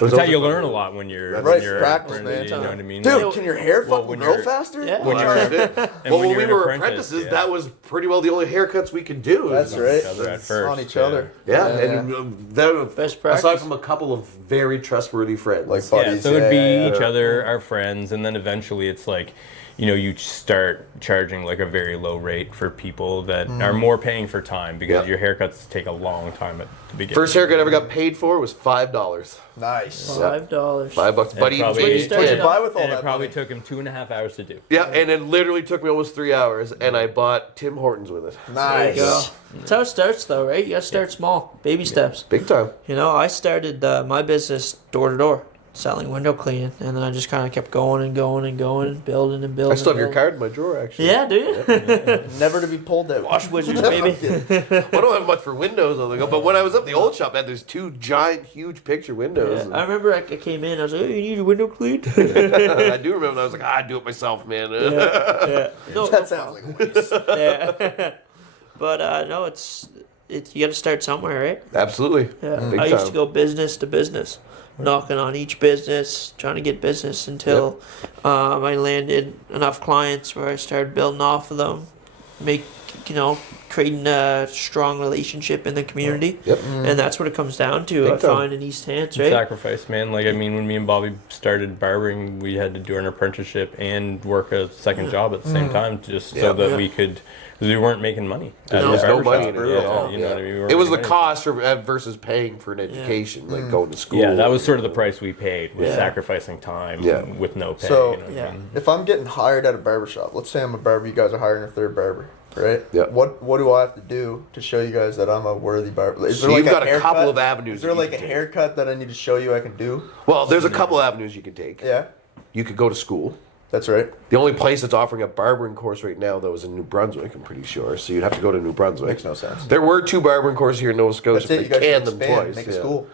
That's how you learn a lot when you're Right, when you're practice, an man. apprentice, you know what I mean? Dude, Like, can your hair well, fucking when grow you're- faster? Yeah. when Well, you're when when we you're an were apprentice, apprentices, yeah. that was pretty well the only haircuts we could do. That's right. each other at first, On each yeah. other. Yeah, and that, Best aside practice. from a couple of very trustworthy friends. Like Yeah, buddies. so it'd be yeah. each other, our friends, and then eventually it's like, you start charging like a very low rate for people that are more paying for time because your haircuts take a long time at the beginning. First haircut I ever got paid for was $5. Nice. $5. $5, buddy. probably- When you started What'd you buy with all and it that probably money? took him 2.5 hours to do. Yeah, and it literally took me almost 3 hours, and I bought Tim Hortons with it. Nice. There you go. That's how it starts, though, right? You gotta start small, baby steps. Big time. I started my business door to door, selling window cleaning, and then I just kind of kept going and going and going, building and building. I still have your building. card in my drawer, actually. Yeah, do you? Never to be pulled out. Wash wizards, baby. I don't have much for windows, but when I was up the old shop, I had those two giant, huge picture windows. Yeah, I remember I came in. I was like, "Oh, you need your window cleaned?" I do remember that. I was like, I do it myself, man. yeah. No, That sounds like waste. yeah. But no, it's you got to start somewhere, right? Absolutely. Yeah. Big I used time. to go business to business, knocking on each business, trying to get business until I landed enough clients where I started building off of them, creating a strong relationship in the community. Yep. And that's what it comes down to. Big I time. find in East Hands, right? Sacrifice, man. Like, I mean, when me and Bobby started barbering, we had to do an apprenticeship and work a second job at the same time just so that we could, because we weren't making money. at No. the There's no barbershop. money in it Yeah, at all. You know what I mean? We weren't It was the making cost versus paying for an education, like going to school. Yeah, that was sort of the price we paid, was Yeah. sacrificing time Yeah. with no pay. So- you know what I Yeah. mean? If I'm getting hired at a barbershop, let's say I'm a barber, you guys are hiring a third barber, right? Yeah. What do I have to do to show you guys that I'm a worthy barber? Is So there you've like got a haircut? couple of avenues Is there that you like a can take. haircut that I need to show you I can do? Well, there's a couple avenues you can take. Yeah, You could go to school. that's right. The only place that's offering a barbering course right now, though, is in New Brunswick, I'm pretty sure. So you'd have to go to New Brunswick. Makes no sense. There were 2 barbering courses here in Nova Scotia. That's it. They You guys canned should them expand, twice. make a yeah. school.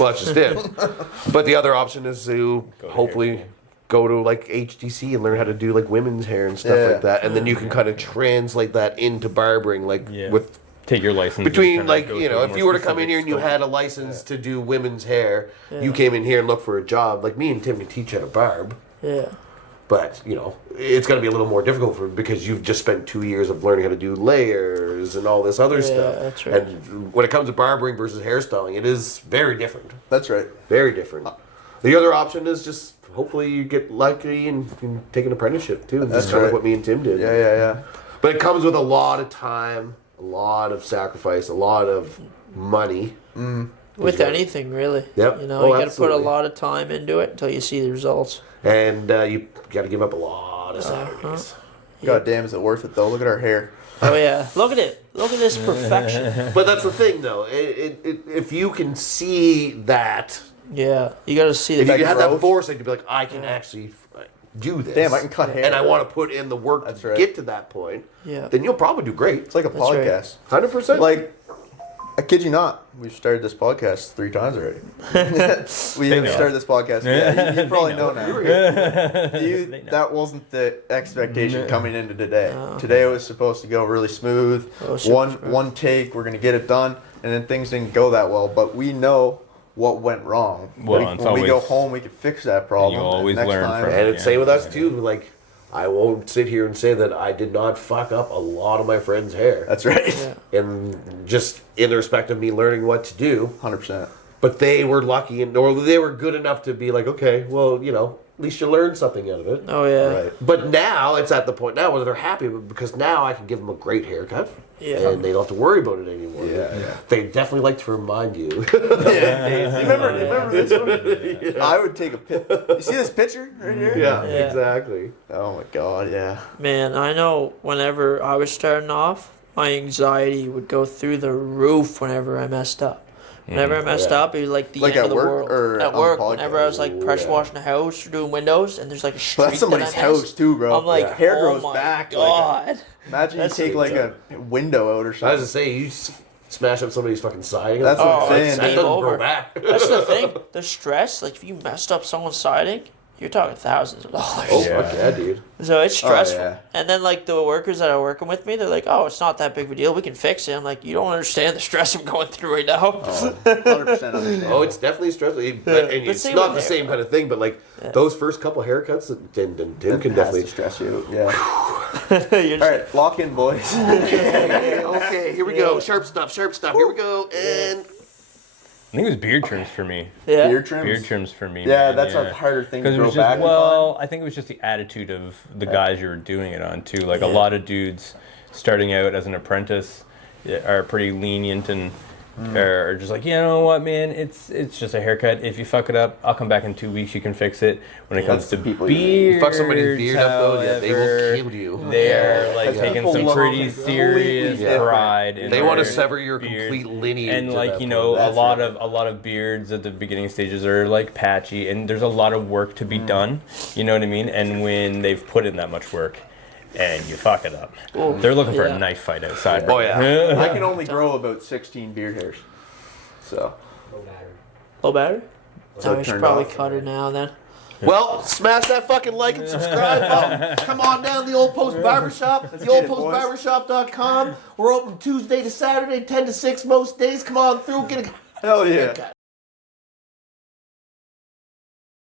Well, that's just it. But the other option is to to hopefully hair go to like HTC and learn how to do like women's hair and stuff Yeah. like that, and then you can kind of translate that into barbering, like Yeah. with Take your license. and between kinda like go you through know a if more you were to come in specific here and you scope. had a license to do women's hair, you came in here and looked for a job. Like me and Tim can teach you how to barb. Yeah. But, it's going to be a little more difficult because you've just spent 2 years of learning how to do layers and all this other Yeah, stuff. that's right. And when it comes to barbering versus hairstyling, it is very different. That's right. Very different. The other option is just hopefully you get lucky and can take an apprenticeship too. That's kind of right. what me and Tim did. Yeah. But it comes with a lot of time, a lot of sacrifice, a lot of money. With anything, really. Yep. You Oh, you got to put a absolutely. lot of time into it until you see the results. And you got to give up a lot of Saturdays. God damn, is it worth it though? Look at our hair. Oh yeah, look at it. Look at this perfection. But that's the thing, though. If you can see that, Yeah, you got to see the if you had that growth. foresight to be like, I can actually do this. Damn, I can cut hair. And I want to put in the work That's to right. get to that point. Yeah. Then you'll probably do great. It's like a That's right. podcast. 100%. Like, I kid you not, we've started this podcast 3 times already. We have know. started this podcast. Yeah, you probably know now. They know. That wasn't the expectation coming into today. Today was supposed to go really smooth. Oh, super smooth. One take, we're gonna get it done, and then things didn't go that well. But we know what went wrong. Well, it's when we go always- home, we can fix that problem. You always and next learn time, from And it. it's same with us too. Like, I won't sit here and say that I did not fuck up a lot of my friends' hair. That's right. Yeah. And just in the respect of me learning what to do. 100%. But they were lucky or they were good enough to be like, okay, well, you know, at least you learned something out of it. Oh yeah. Right. But now it's at the point now where they're happy because now I can give them a great haircut. Yeah. And they don't have to worry about it anymore. Yeah. They definitely like to remind you. Remember this one? I would take a picture. You see this picture right here? Yeah, Yeah. exactly. Oh my god, yeah. Man, I know whenever I was starting off, my anxiety would go through the roof whenever I messed up. Whenever I messed up, it was like the Like end at of the work world. or At on the work, podcast? whenever I was like pressure Yeah. washing a house or doing windows, and there's like a streak But that's somebody's that I missed, house too, bro. I'm like, hair oh grows my back. God. Imagine That's you take like a window out or I was something. to say, you smash up somebody's fucking siding. That's what I'm Oh, saying. it's That game doesn't over. grow back. That's the thing. The stress, like if you messed up someone's siding, you're talking thousands of dollars. Oh, Yeah. fuck yeah, dude. So it's stressful. yeah. And then like the workers that are working with me, they're like, "Oh, it's not that big of a deal. We can fix it." I'm like, "You don't understand the stress I'm going through right now." 100% understand. Oh, it's definitely stressful. And it's same not with the same hair. kind of thing, but like those first couple haircuts, Tim can definitely. stress you. Yeah. You're All just- right, lock in, boys. Okay, here we go. Sharp stuff, sharp stuff. Here we go. And I think it was beard trims for me. Yeah. Beard trims. Beard trims for me. Yeah, man, that's a harder thing to Because it grow was just back. well, I think it was just the attitude of the guys you were doing it on too. Like a lot of dudes starting out as an apprentice are pretty lenient and are just like, you know what, man, it's just a haircut. If you fuck it up, I'll come back in 2 weeks. You can fix it. When it comes That's to the people beards, you fuck somebody's beard up though, yeah, they however, will kill you. They're like Because taking people some love pretty it serious completely different. pride in They want to their sever your beard. complete lineage. And at like that you point. know, That's a lot of beards at the beginning stages are like patchy, and there's a lot of work to be done. You know what I mean? And when they've put in that much work, and you fuck it up, they're looking for yeah. a knife fight outside. Oh, yeah. I can only grow about 16 beard hairs. So, Low battery? So No, it we should turned probably off. cut her now then. Well, smash that fucking like and subscribe button. Come on down to the Old Post Barbershop. get it, TheOldPostBarbershop.com. We're open Tuesday to Saturday, 10 to 6 most days. Come on through, get a hell yeah.